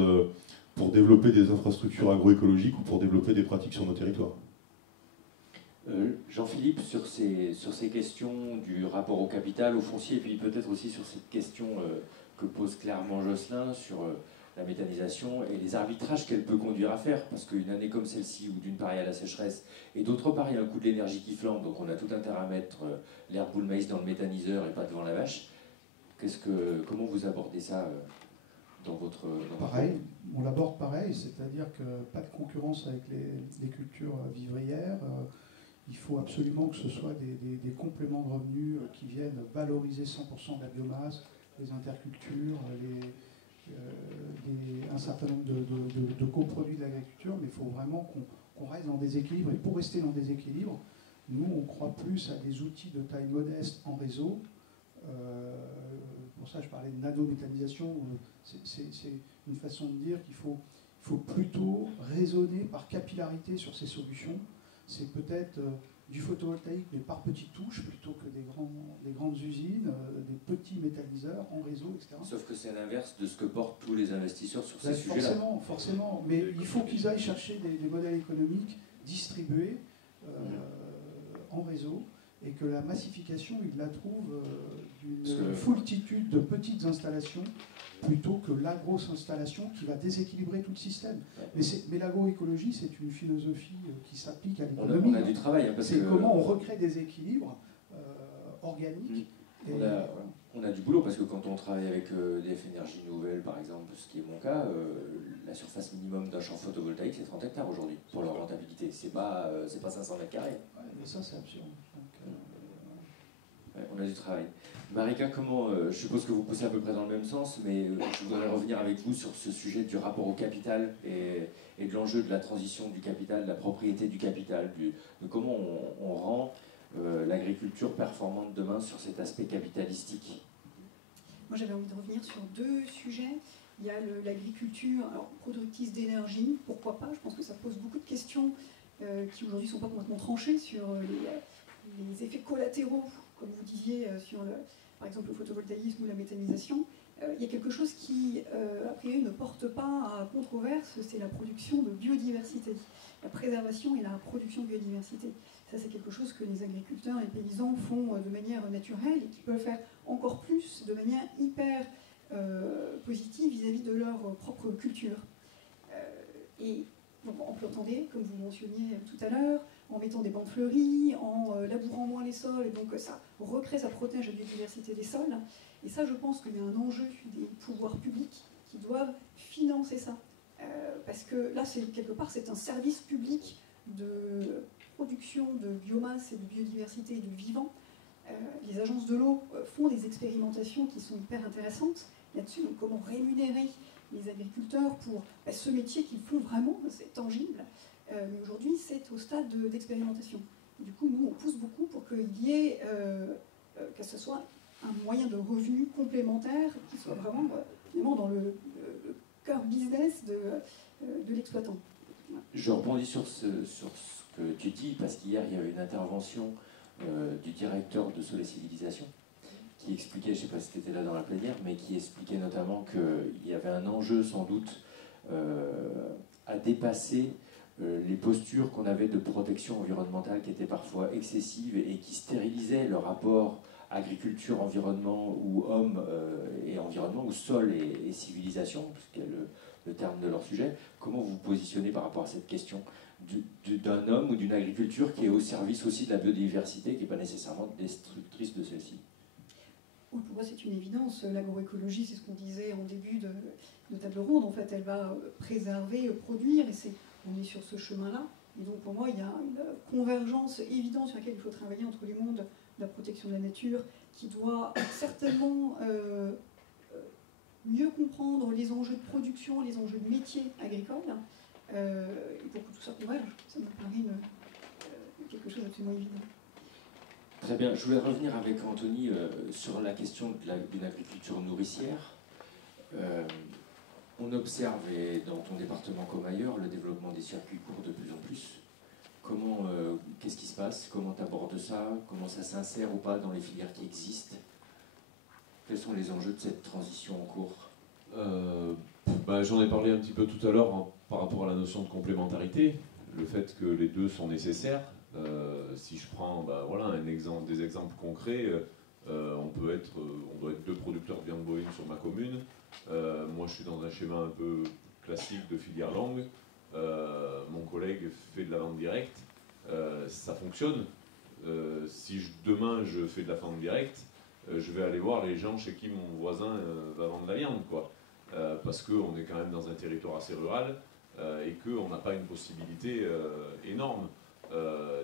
développer des infrastructures agroécologiques ou pour développer des pratiques sur nos territoires. Jean-Philippe, sur ces questions du rapport au capital, au foncier, et puis peut-être aussi sur cette question que pose clairement Jocelyn sur la méthanisation et les arbitrages qu'elle peut conduire à faire, parce qu'une année comme celle-ci, où d'une part il y a la sécheresse, et d'autre part il y a un coût de l'énergie qui flambe, donc on a tout intérêt à mettre l'herbe ou le maïs dans le méthaniseur et pas devant la vache. Comment vous abordez ça dans votre... Pareil, on l'aborde pareil, c'est-à-dire que pas de concurrence avec les cultures vivrières. Il faut absolument que ce soit des compléments de revenus qui viennent valoriser 100% de la biomasse, les intercultures, un certain nombre de coproduits de l'agriculture, mais il faut vraiment qu'on reste dans des équilibres. Et pour rester dans des équilibres, nous, on croit plus à des outils de taille modeste en réseau. Pour ça, je parlais de nanométhanisation. C'est une façon de dire qu'il faut plutôt raisonner par capillarité sur ces solutions. C'est peut-être du photovoltaïque, mais par petites touches, plutôt que des grandes usines, des petits méthaniseurs en réseau, etc. Sauf que c'est l'inverse de ce que portent tous les investisseurs sur ces sujets-là. Forcément. Mais il faut qu'ils aillent chercher des modèles économiques distribués en réseau, et que la massification, ils la trouvent d'une foultitude de petites installations, plutôt que la grosse installation qui va déséquilibrer tout le système. Mais l'agroécologie, c'est une philosophie qui s'applique à l'économie. On a du travail. Hein, c'est comment on recrée des équilibres organiques. On a du boulot, parce que quand on travaille avec DF Énergie Nouvelle, par exemple, ce qui est mon cas, la surface minimum d'un champ photovoltaïque, c'est 30 hectares aujourd'hui, pour leur rentabilité. C'est pas 500 mètres carrés. Ouais, mais ça, c'est absurde. On a du travail. Marika, je suppose que vous poussez à peu près dans le même sens, mais je voudrais revenir avec vous sur ce sujet du rapport au capital et de l'enjeu de la transition du capital, de la propriété du capital, de comment on rend l'agriculture performante demain sur cet aspect capitalistique. Moi, j'avais envie de revenir sur deux sujets. Il y a l'agriculture productrice d'énergie, pourquoi pas. Je pense que ça pose beaucoup de questions qui aujourd'hui ne sont pas complètement tranchées sur les effets collatéraux, comme vous disiez, sur par exemple le photovoltaïsme ou la méthanisation. Il y a quelque chose qui, a priori, ne porte pas à controverse, c'est la production de biodiversité, la préservation et la production de biodiversité. Ça, c'est quelque chose que les agriculteurs et les paysans font de manière naturelle et qui peuvent faire encore plus de manière hyper positive vis-à-vis de leur propre culture. Et donc, on peut entendre, comme vous mentionniez tout à l'heure, en mettant des bandes fleuries, en labourant moins les sols, et donc ça recrée, ça protège la biodiversité des sols. Et ça, je pense qu'il y a un enjeu des pouvoirs publics qui doivent financer ça. Parce que là, quelque part, c'est un service public de production de biomasse et de biodiversité et de vivant. Les agences de l'eau font des expérimentations qui sont hyper intéressantes là-dessus. Donc, comment rémunérer les agriculteurs pour ce métier qu'ils font vraiment, c'est tangible. Mais aujourd'hui, c'est au stade d'expérimentation. Du coup, nous, on pousse beaucoup pour qu'il y ait, que ce soit un moyen de revenu complémentaire qui soit vraiment dans le cœur business de l'exploitant. Je rebondis sur ce que tu dis, parce qu'hier, il y a eu une intervention du directeur de Sol et Civilisation qui expliquait, je ne sais pas si tu étais là dans la plénière, mais qui expliquait notamment qu'il y avait un enjeu sans doute à dépasser les postures qu'on avait de protection environnementale qui étaient parfois excessives et qui stérilisaient le rapport agriculture-environnement ou homme et environnement, ou sol et civilisation, puisque le terme de leur sujet. Comment vous vous positionnez par rapport à cette question d'un homme ou d'une agriculture qui est au service aussi de la biodiversité, qui n'est pas nécessairement destructrice de celle-ci? Pour moi, c'est une évidence. L'agroécologie, c'est ce qu'on disait en début de table ronde. En fait, elle va préserver, produire, et on est sur ce chemin-là. Et donc, pour moi, il y a une convergence évidente sur laquelle il faut travailler entre les mondes de la protection de la nature, qui doit certainement mieux comprendre les enjeux de production, les enjeux de métier agricole. Et pour que tout ça converge, ça me paraît quelque chose d'absolument évident. Très bien. Je voulais revenir avec Anthony sur la question d'une agriculture nourricière. On observe, et dans ton département comme ailleurs, le développement des circuits courts de plus en plus. Qu'est-ce qui se passe? Comment tu abordes ça? Comment ça s'insère ou pas dans les filières qui existent? Quels sont les enjeux de cette transition en cours? J'en ai parlé un petit peu tout à l'heure par rapport à la notion de complémentarité, le fait que les deux sont nécessaires. Si je prends des exemples concrets, on doit être deux producteurs de viande bovine sur ma commune. Moi, je suis dans un schéma un peu classique de filière longue. Mon collègue fait de la vente directe. Ça fonctionne. Si demain je fais de la vente directe, je vais aller voir les gens chez qui mon voisin va vendre de la viande, quoi. Parce qu'on est quand même dans un territoire assez rural et qu'on n'a pas une possibilité énorme.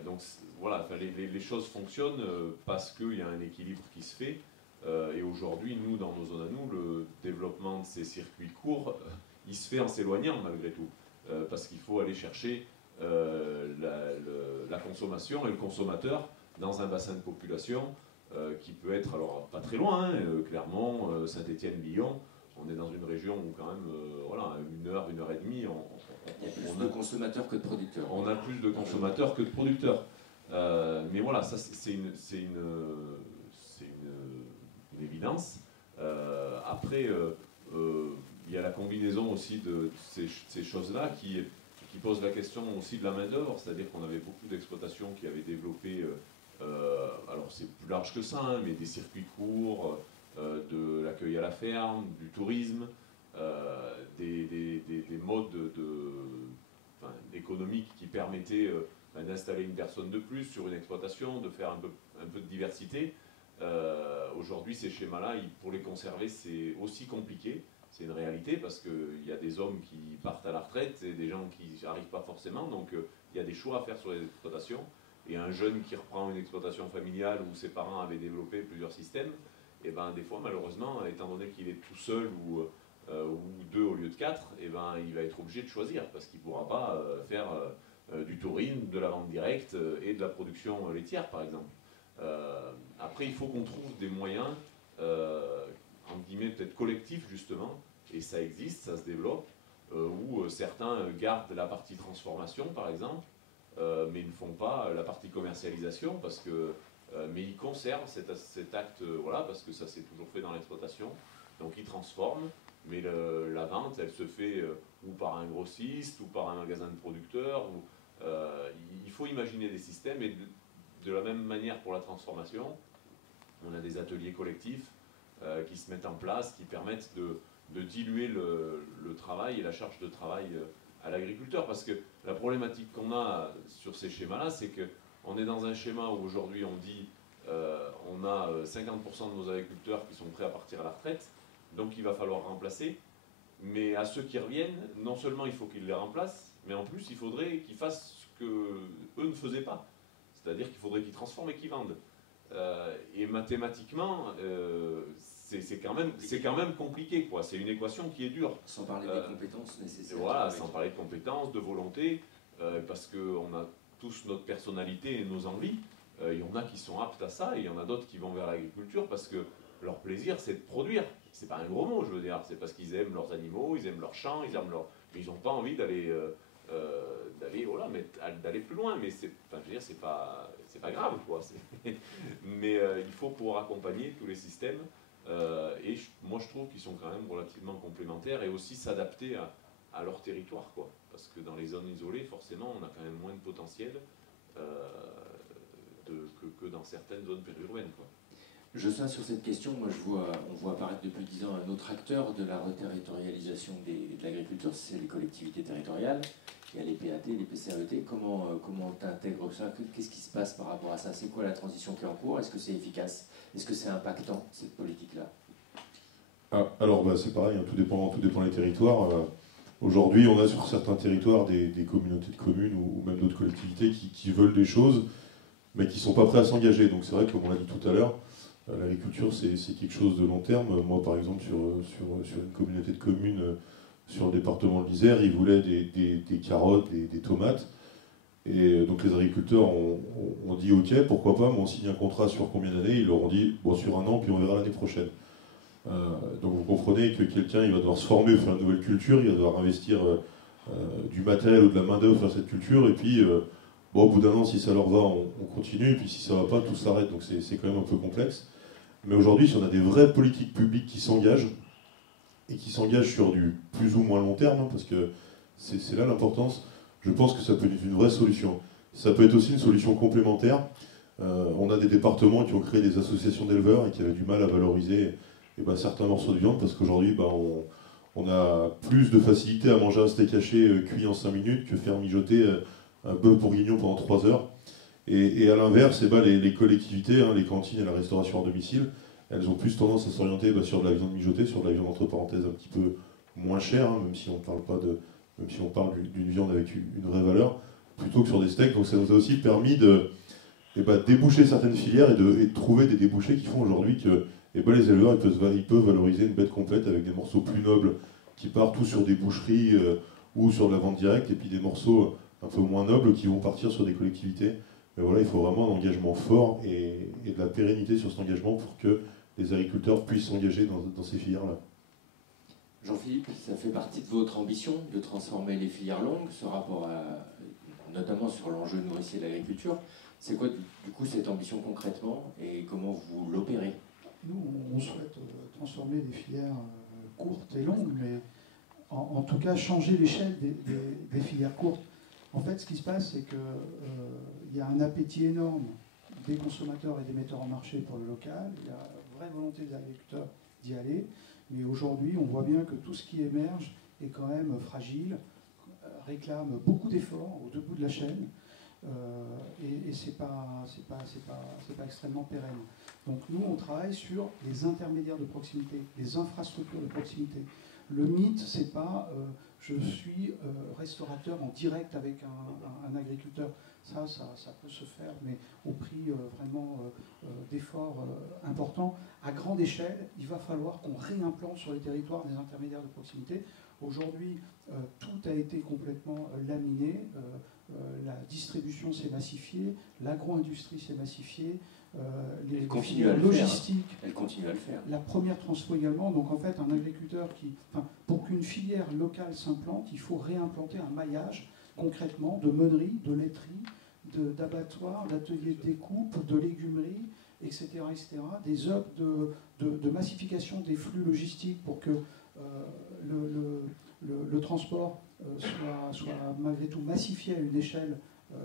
Donc voilà, les choses fonctionnent parce qu'il y a un équilibre qui se fait. Et aujourd'hui, nous, dans nos zones à nous, le développement de ces circuits courts, il se fait en s'éloignant malgré tout. Parce qu'il faut aller chercher la consommation et le consommateur dans un bassin de population qui peut être, alors pas très loin, Clermont, Saint-Étienne, Lyon. On est dans une région où quand même, 1 heure, 1 heure et demie, il y a plus de consommateurs que de producteurs. On a plus de consommateurs que de producteurs. Mais voilà, ça c'est une évidence. Après, il y a la combinaison aussi de ces choses-là qui pose la question aussi de la main-d'œuvre, c'est-à-dire qu'on avait beaucoup d'exploitations qui avaient développé, alors c'est plus large que ça, mais des circuits courts, de l'accueil à la ferme, du tourisme, des modes économiques qui permettaient d'installer une personne de plus sur une exploitation, de faire un peu de diversité. Aujourd'hui, ces schémas-là, pour les conserver, c'est aussi compliqué. C'est une réalité parce qu'il y a des hommes qui partent à la retraite et des gens qui n'y arrivent pas forcément. Donc, il y a des choix à faire sur les exploitations. Et un jeune qui reprend une exploitation familiale où ses parents avaient développé plusieurs systèmes, et ben, des fois, malheureusement, étant donné qu'il est tout seul ou 2 au lieu de 4, et ben, il va être obligé de choisir parce qu'il ne pourra pas faire du tourisme, de la vente directe et de la production laitière, par exemple. Après, il faut qu'on trouve des moyens, entre guillemets, peut-être collectifs, justement, et ça existe, ça se développe, où certains gardent la partie transformation, par exemple, mais ils ne font pas la partie commercialisation, parce que, mais ils conservent cet acte, voilà, parce que ça s'est toujours fait dans l'exploitation, donc ils transforment, mais la vente, elle se fait ou par un grossiste, ou par un magasin de producteurs, il faut imaginer des systèmes, et de la même manière pour la transformation, on a des ateliers collectifs qui se mettent en place, qui permettent de diluer le travail et la charge de travail à l'agriculteur, parce que la problématique qu'on a sur ces schémas-là, c'est qu'on est dans un schéma où aujourd'hui on dit on a 50% de nos agriculteurs qui sont prêts à partir à la retraite, donc il va falloir remplacer. Mais à ceux qui reviennent, non seulement il faut qu'ils les remplacent, mais en plus il faudrait qu'ils fassent ce qu'eux ne faisaient pas. C'est-à-dire qu'il faudrait qu'ils transforment et qu'ils vendent. Et mathématiquement, c'est quand même compliqué, quoi. C'est une équation qui est dure. Sans parler des compétences nécessaires. Voilà, sans parler de compétences, de volonté, parce qu'on a tous notre personnalité et nos envies. Il y en a qui sont aptes à ça, et il y en a d'autres qui vont vers l'agriculture parce que leur plaisir, c'est de produire. C'est pas un gros mot, je veux dire. C'est parce qu'ils aiment leurs animaux, ils aiment leurs champs, ils aiment leur... mais ils n'ont pas envie d'aller voilà, d'aller plus loin. Mais enfin, je veux dire, c'est pas grave, quoi. Mais il faut pouvoir accompagner tous les systèmes. Et moi, je trouve qu'ils sont quand même relativement complémentaires et aussi s'adapter à leur territoire, quoi. Parce que dans les zones isolées, forcément, on a quand même moins de potentiel que dans certaines zones périurbaines, quoi. Je sais sur cette question, moi on voit apparaître depuis 10 ans un autre acteur de la reterritorialisation de l'agriculture, c'est les collectivités territoriales. Il y a les PAT, les PCAET. Comment tu intègres ça? Qu'est-ce qui se passe par rapport à ça? C'est quoi la transition qui est en cours? Est-ce que c'est efficace? Est-ce que c'est impactant, cette politique-là? Alors c'est pareil, hein, tout dépend des territoires. Aujourd'hui, on a sur certains territoires des communautés de communes ou même d'autres collectivités qui veulent des choses, mais qui ne sont pas prêts à s'engager. Donc c'est vrai, comme on l'a dit tout à l'heure, l'agriculture, c'est quelque chose de long terme. Moi, par exemple, sur une communauté de communes, sur le département de l'Isère, ils voulaient des carottes, des tomates. Et donc les agriculteurs ont dit ok, pourquoi pas, mais on signe un contrat sur combien d'années? Ils leur ont dit bon, sur un an, puis on verra l'année prochaine. Donc vous comprenez que quelqu'un, il va devoir se former, faire une nouvelle culture, il va devoir investir du matériel ou de la main-d'œuvre pour faire cette culture, et puis bon, au bout d'un an, si ça leur va, on continue, et puis si ça ne va pas, tout s'arrête. Donc c'est quand même un peu complexe. Mais aujourd'hui, si on a des vraies politiques publiques qui s'engagent, et qui s'engagent sur du plus ou moins long terme, hein, parce que c'est là l'importance, je pense que ça peut être une vraie solution. Ça peut être aussi une solution complémentaire. On a des départements qui ont créé des associations d'éleveurs et qui avaient du mal à valoriser certains morceaux de viande, parce qu'aujourd'hui, on a plus de facilité à manger un steak haché cuit en 5 minutes que faire mijoter un bœuf bourguignon pendant 3 heures. Et à l'inverse, les collectivités, hein, les cantines et la restauration hors domicile, elles ont plus tendance à s'orienter sur de la viande mijotée, sur de la viande entre parenthèses un petit peu moins chère, hein, même si on parle d'une viande avec une vraie valeur, plutôt que sur des steaks. Donc ça nous a aussi permis de déboucher certaines filières et de trouver des débouchés qui font aujourd'hui que les éleveurs ils peuvent valoriser une bête complète avec des morceaux plus nobles qui partent ou sur des boucheries ou sur de la vente directe, et puis des morceaux un peu moins nobles qui vont partir sur des collectivités. Mais voilà, il faut vraiment un engagement fort et de la pérennité sur cet engagement pour que les agriculteurs puissent s'engager dans ces filières-là. Jean-Philippe, ça fait partie de votre ambition de transformer les filières longues, ce rapport notamment sur l'enjeu nourricier de l'agriculture. C'est quoi du coup cette ambition concrètement et comment vous l'opérez? Nous, on souhaite transformer des filières courtes et longues, mais en tout cas changer l'échelle des filières courtes. En fait, ce qui se passe, c'est qu'il y a un appétit énorme des consommateurs et des metteurs en marché pour le local. Il y a une vraie volonté des agriculteurs d'y aller. Mais aujourd'hui, on voit bien que tout ce qui émerge est quand même fragile, réclame beaucoup d'efforts au deux bouts de la chaîne. Et c'est pas extrêmement pérenne. Donc nous, on travaille sur les intermédiaires de proximité, les infrastructures de proximité. Le mythe, c'est pas je suis restaurateur en direct avec un agriculteur. Ça peut se faire, mais au prix vraiment d'efforts importants. À grande échelle, il va falloir qu'on réimplante sur les territoires des intermédiaires de proximité. Aujourd'hui, tout a été complètement laminé. La distribution s'est massifiée, l'agro-industrie s'est massifiée, les logistiques. Elle continue à le faire. La première transfo également. Donc en fait, un agriculteur pour qu'une filière locale s'implante, il faut réimplanter un maillage concrètement de meuneries, de laiteries, d'abattoirs, d'ateliers de découpe, de légumeries, etc., etc. Des hubs de massification des flux logistiques pour que le transport soit malgré tout massifié à une échelle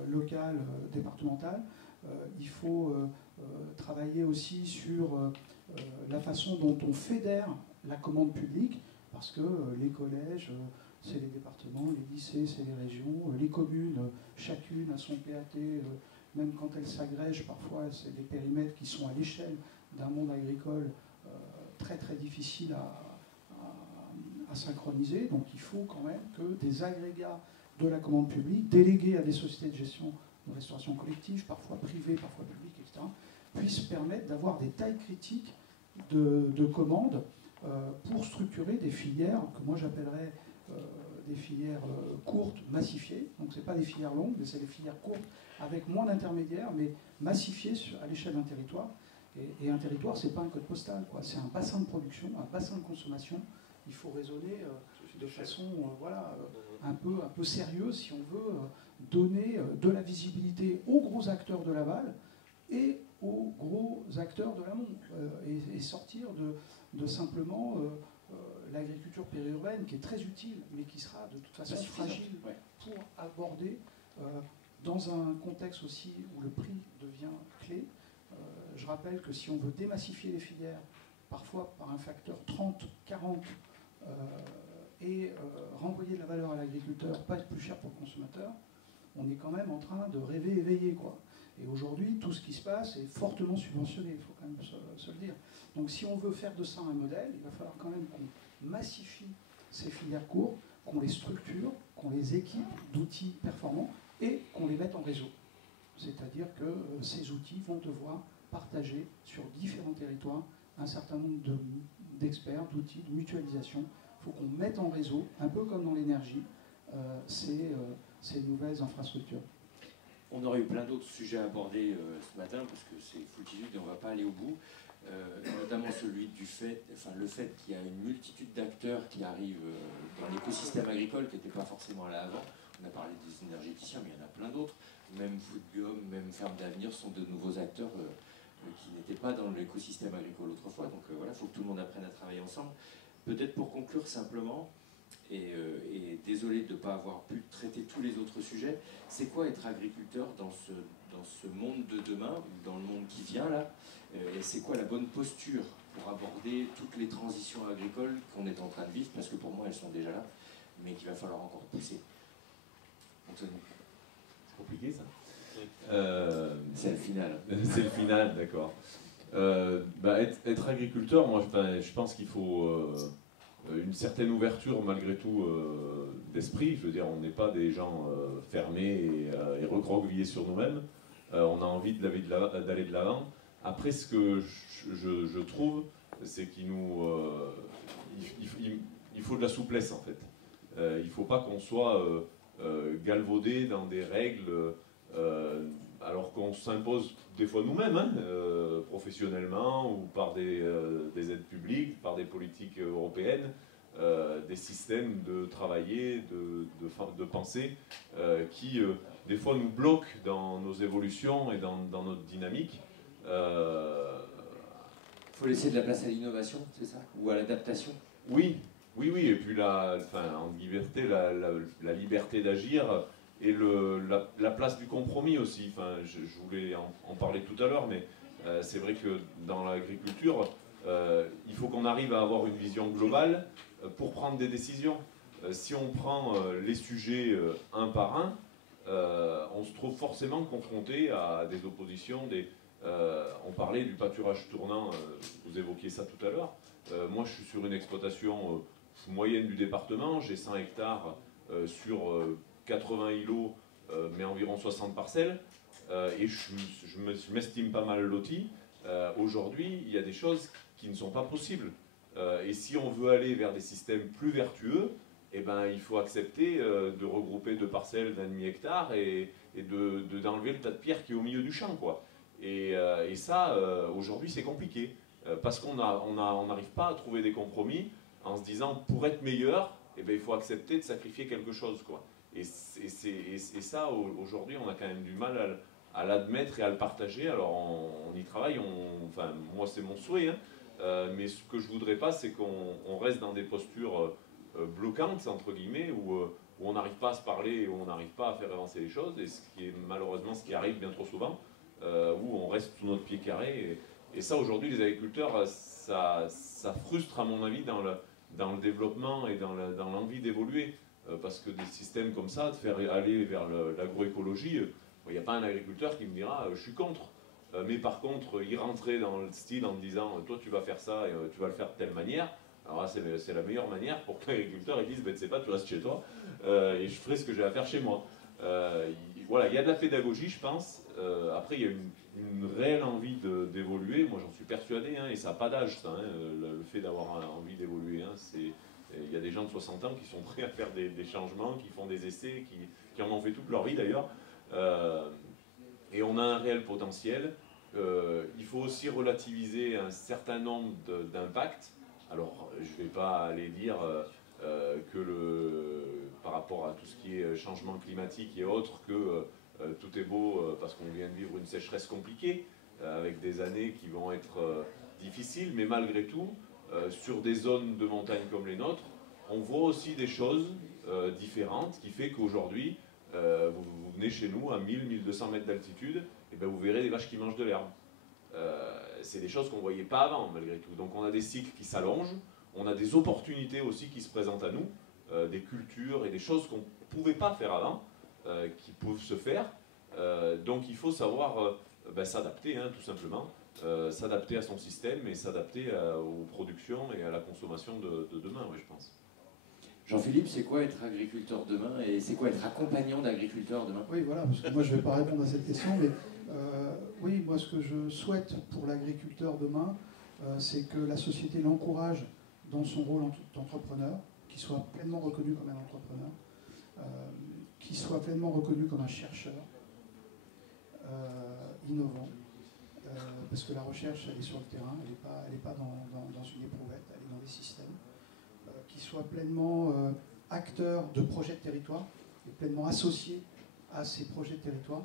locale, départementale. Il faut travailler aussi sur la façon dont on fédère la commande publique, parce que les collèges, c'est les départements, les lycées, c'est les régions, les communes, chacune a son PAT, même quand elles s'agrègent, parfois c'est des périmètres qui sont à l'échelle d'un monde agricole très très difficile à synchroniser. Donc il faut quand même que des agrégats de la commande publique, délégués à des sociétés de gestion de restauration collective, parfois privées, parfois publiques, etc., puissent permettre d'avoir des tailles critiques de commandes pour structurer des filières que moi j'appellerais des filières courtes, massifiées. Donc ce n'est pas des filières longues, mais c'est des filières courtes avec moins d'intermédiaires, mais massifiées à l'échelle d'un territoire. Et un territoire, ce n'est pas un code postal, c'est un bassin de production, un bassin de consommation. Il faut raisonner de façon un peu sérieuse si on veut donner de la visibilité aux gros acteurs de l'aval et aux gros acteurs de l'amont et sortir de simplement l'agriculture périurbaine qui est très utile mais qui sera de toute façon fragile pour aborder dans un contexte aussi où le prix devient clé. Je rappelle que si on veut démassifier les filières, parfois par un facteur 30, 40, et renvoyer de la valeur à l'agriculteur, pas être plus cher pour le consommateur, on est quand même en train de rêver éveillé, quoi. Et aujourd'hui, tout ce qui se passe est fortement subventionné, il faut quand même se le dire. Donc si on veut faire de ça un modèle, il va falloir quand même qu'on massifie ces filières courtes, qu'on les structure, qu'on les équipe d'outils performants et qu'on les mette en réseau. C'est-à-dire que ces outils vont devoir partager sur différents territoires un certain nombre d'experts, d'outils, de mutualisation. Il faut qu'on mette en réseau, un peu comme dans l'énergie, ces nouvelles infrastructures. On aurait eu plein d'autres sujets à aborder ce matin, parce que c'est foutitude et on ne va pas aller au bout. Notamment celui du fait, le fait qu'il y a une multitude d'acteurs qui arrivent dans l'écosystème agricole, qui n'étaient pas forcément là avant. On a parlé des énergéticiens, mais il y en a plein d'autres. Même Foodbiome, même Ferme d'Avenir sont de nouveaux acteurs qui n'étaient pas dans l'écosystème agricole autrefois. Donc voilà, il faut que tout le monde apprenne à travailler ensemble. Peut-être pour conclure simplement, et désolé de ne pas avoir pu traiter tous les autres sujets, c'est quoi être agriculteur dans ce monde de demain, dans le monde qui vient là, et c'est quoi la bonne posture pour aborder toutes les transitions agricoles qu'on est en train de vivre, parce que pour moi elles sont déjà là, mais qu'il va falloir encore pousser. Anthony. C'est compliqué ça. C'est le final. C'est le final, d'accord. Être agriculteur, moi je pense qu'il faut une certaine ouverture malgré tout d'esprit. Je veux dire, on n'est pas des gens fermés et recroquevillés sur nous-mêmes. On a envie d'aller de l'avant. Après, ce que je trouve, c'est qu'il faut de la souplesse en fait. Il ne faut pas qu'on soit galvaudé dans des règles alors qu'on s'impose des fois nous-mêmes, professionnellement ou par des aides publiques, par des politiques européennes, des systèmes de travailler, de penser, qui des fois nous bloquent dans nos évolutions et dans notre dynamique. Il faut laisser de la place à l'innovation, c'est ça? Ou à l'adaptation? Oui, et puis en liberté, la liberté d'agir et la place du compromis aussi. Je voulais en parler tout à l'heure, mais c'est vrai que dans l'agriculture, il faut qu'on arrive à avoir une vision globale pour prendre des décisions. Si on prend les sujets un par un, on se trouve forcément confronté à des oppositions. On parlait du pâturage tournant, vous évoquiez ça tout à l'heure. Moi, je suis sur une exploitation moyenne du département, j'ai 100 hectares sur 80 îlots, mais environ 60 parcelles, et je m'estime pas mal loti. Aujourd'hui, il y a des choses qui ne sont pas possibles. Et si on veut aller vers des systèmes plus vertueux, eh ben, il faut accepter de regrouper 2 parcelles d'1,5 hectare et d'enlever le tas de pierres qui est au milieu du champ, quoi. Et ça, aujourd'hui, c'est compliqué. Parce qu'on n'arrive pas à trouver des compromis en se disant, pour être meilleur, eh ben, il faut accepter de sacrifier quelque chose, quoi. Et ça, aujourd'hui, on a quand même du mal à l'admettre et à le partager. Alors, on y travaille, moi, c'est mon souhait, mais ce que je ne voudrais pas, c'est qu'on reste dans des postures bloquantes, entre guillemets, où on n'arrive pas à se parler et où on n'arrive pas à faire avancer les choses, et ce qui est malheureusement ce qui arrive bien trop souvent, où on reste sous notre pied carré. Et ça, aujourd'hui, les agriculteurs, ça frustre, à mon avis, dans le développement et dans l'envie d'évoluer. parce que des systèmes comme ça, de faire aller vers l'agroécologie, il n'y a pas un agriculteur qui me dira je suis contre. Mais par contre, il rentrait dans le style en me disant toi tu vas faire ça et tu vas le faire de telle manière. Alors là, c'est la meilleure manière pour que l'agriculteur dise ben, tu sais pas, tu restes chez toi et je ferai ce que j'ai à faire chez moi. Voilà, il y a de la pédagogie, je pense. Après, il y a une réelle envie d'évoluer. Moi, j'en suis persuadé, hein, et ça n'a pas d'âge, ça, hein, le fait d'avoir envie d'évoluer. Hein, il y a des gens de 60 ans qui sont prêts à faire des changements, qui font des essais, qui en ont fait toute leur vie d'ailleurs. Et on a un réel potentiel. Il faut aussi relativiser un certain nombre d'impacts. Alors, je ne vais pas aller dire par rapport à tout ce qui est changement climatique et autres, que tout est beau parce qu'on vient de vivre une sécheresse compliquée, avec des années qui vont être difficiles, mais malgré tout, sur des zones de montagne comme les nôtres, on voit aussi des choses différentes, qui fait qu'aujourd'hui, vous venez chez nous à 1000-1200 mètres d'altitude, et ben vous verrez des vaches qui mangent de l'herbe. C'est des choses qu'on ne voyait pas avant, malgré tout. Donc on a des cycles qui s'allongent, on a des opportunités aussi qui se présentent à nous, des cultures et des choses qu'on ne pouvait pas faire avant, qui peuvent se faire. Donc il faut savoir s'adapter, hein, tout simplement, s'adapter à son système et s'adapter aux productions et à la consommation de demain, ouais, je pense. Jean-Philippe, c'est quoi être agriculteur demain et c'est quoi être accompagnant d'agriculteurs demain? Oui, voilà, parce que moi je ne vais pas répondre à cette question, mais oui, moi ce que je souhaite pour l'agriculteur demain, c'est que la société l'encourage dans son rôle d'entrepreneur, qu'il soit pleinement reconnu comme un entrepreneur, qu'il soit pleinement reconnu comme un chercheur innovant, parce que la recherche, elle est sur le terrain, elle n'est pas dans une éprouvette, elle est dans des systèmes, qu'il soit pleinement acteur de projets de territoire, et pleinement associé à ces projets de territoire,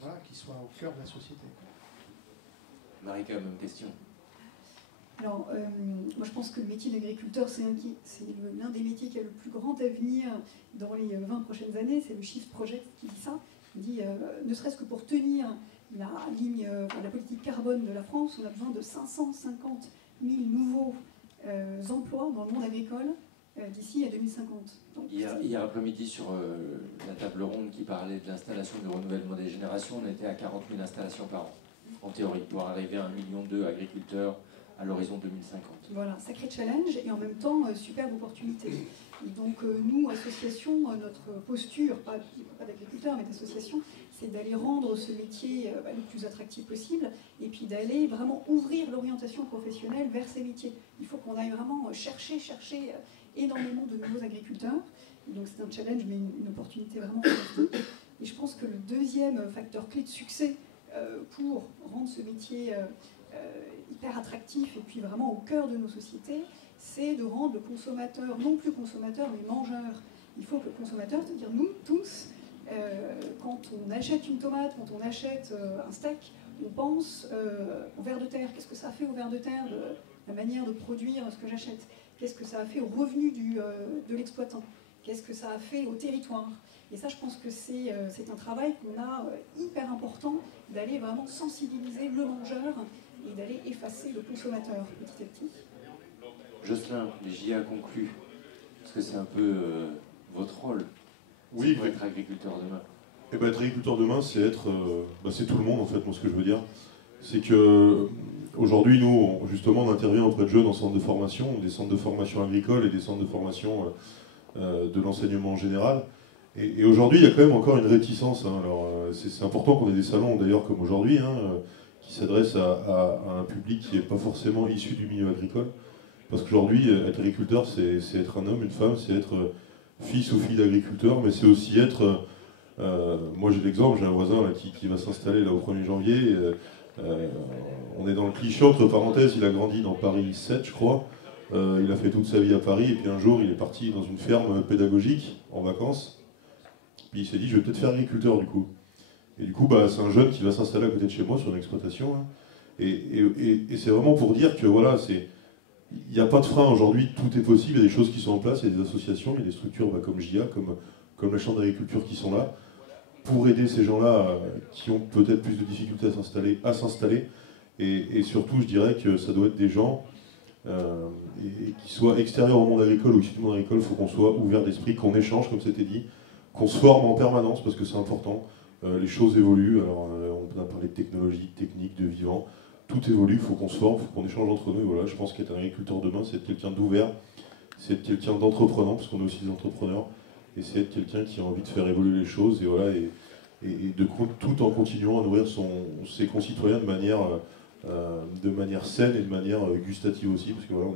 voilà, qu'il soit au cœur de la société. Marika, même question. Alors, moi je pense que le métier d'agriculteur, c'est l'un des métiers qui a le plus grand avenir dans les 20 prochaines années. C'est le Shift Project qui dit ça. Il dit, ne serait-ce que pour tenir la ligne, la politique carbone de la France, on a besoin de 550 000 nouveaux emplois dans le monde agricole d'ici à 2050. Donc, hier après-midi, sur la table ronde qui parlait de l'installation du renouvellement des générations, on était à 40 000 installations par an, en théorie, pour arriver à 1,2 million d'agriculteurs à l'horizon 2050. Voilà, sacré challenge et en même temps superbe opportunité. Et donc nous, association, notre posture, pas d'agriculteurs mais d'association, c'est d'aller rendre ce métier le plus attractif possible et puis d'aller vraiment ouvrir l'orientation professionnelle vers ces métiers. Il faut qu'on aille vraiment chercher énormément de nouveaux agriculteurs. Et donc c'est un challenge mais une opportunité vraiment fantastique. Et je pense que le deuxième facteur clé de succès pour rendre ce métier hyper attractif et puis vraiment au cœur de nos sociétés, c'est de rendre le consommateur, non plus consommateur, mais mangeur. Il faut que le consommateur, c'est-à-dire nous tous, quand on achète une tomate, quand on achète un steak, on pense au ver de terre. Qu'est-ce que ça fait au ver de terre, la manière de produire ce que j'achète? Qu'est-ce que ça a fait au revenu de l'exploitant? Qu'est-ce que ça a fait au territoire? Et ça, je pense que c'est un travail qu'on a hyper important, d'aller vraiment sensibiliser le mangeur et d'aller effacer le consommateur petit à petit. Jocelyn, les JA concluent. Est-ce que c'est un peu votre rôle? Oui, pour être agriculteur demain? Eh ben, être agriculteur demain, c'est être, c'est tout le monde en fait. Moi, ce que je veux dire, c'est que aujourd'hui, nous, justement, on intervient auprès de jeunes en centre de formation, des centres de formation agricole et des centres de formation de l'enseignement en général. Et aujourd'hui, il y a quand même encore une réticence. Hein. Alors, c'est important qu'on ait des salons, d'ailleurs, comme aujourd'hui, hein, qui s'adressent à un public qui n'est pas forcément issu du milieu agricole. Parce qu'aujourd'hui, être agriculteur, c'est être un homme, une femme, c'est être fils ou fille d'agriculteur, mais c'est aussi être... moi j'ai l'exemple, j'ai un voisin là, qui va s'installer là au 1er janvier. On est dans le cliché, entre parenthèses, il a grandi dans Paris 7, je crois. Il a fait toute sa vie à Paris, et puis un jour il est parti dans une ferme pédagogique en vacances. Puis il s'est dit, je vais peut-être faire agriculteur du coup. Et du coup, c'est un jeune qui va s'installer à côté de chez moi sur une exploitation. Hein. Et c'est vraiment pour dire que voilà, il n'y a pas de frein aujourd'hui, tout est possible, il y a des choses qui sont en place, il y a des associations, il y a des structures comme JA, comme la Chambre d'agriculture qui sont là, pour aider ces gens-là qui ont peut-être plus de difficultés à s'installer. Et surtout, je dirais que ça doit être des gens et qui soit extérieur au monde agricole ou issu du monde agricole. Il faut qu'on soit ouvert d'esprit, qu'on échange, comme c'était dit, qu'on se forme en permanence, parce que c'est important. Les choses évoluent, alors on a parlé de technologie, de technique, de vivant, tout évolue, il faut qu'on se forme, il faut qu'on échange entre nous, et voilà, je pense qu'être un agriculteur demain, c'est être quelqu'un d'ouvert, c'est être quelqu'un d'entreprenant, parce qu'on est aussi des entrepreneurs, et c'est être quelqu'un qui a envie de faire évoluer les choses, et voilà, et tout en continuant à nourrir ses concitoyens de manière saine et de manière gustative aussi, parce que voilà,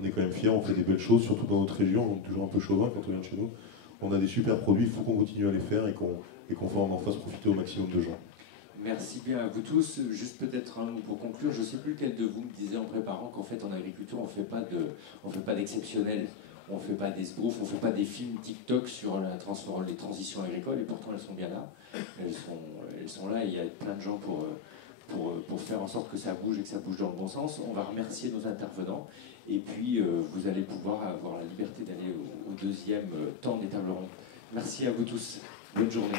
on est quand même fiers, on fait des belles choses, surtout dans notre région, on est toujours un peu chauvin quand on vient de chez nous. On a des super produits, il faut qu'on continue à les faire et qu'on en fasse profiter au maximum de gens. Merci bien à vous tous. Juste peut-être un mot pour conclure. Je ne sais plus lequel de vous me disait en préparant qu'en fait en agriculture on ne fait pas d'exceptionnel. On ne fait pas des sbroufs, on ne fait pas des films TikTok sur les transitions agricoles, et pourtant elles sont bien là. Elles sont là et il y a plein de gens pour faire en sorte que ça bouge et que ça bouge dans le bon sens. On va remercier nos intervenants et puis vous allez pouvoir avoir la liberté d'aller au deuxième temps des tables rondes. Merci à vous tous. Bonne journée.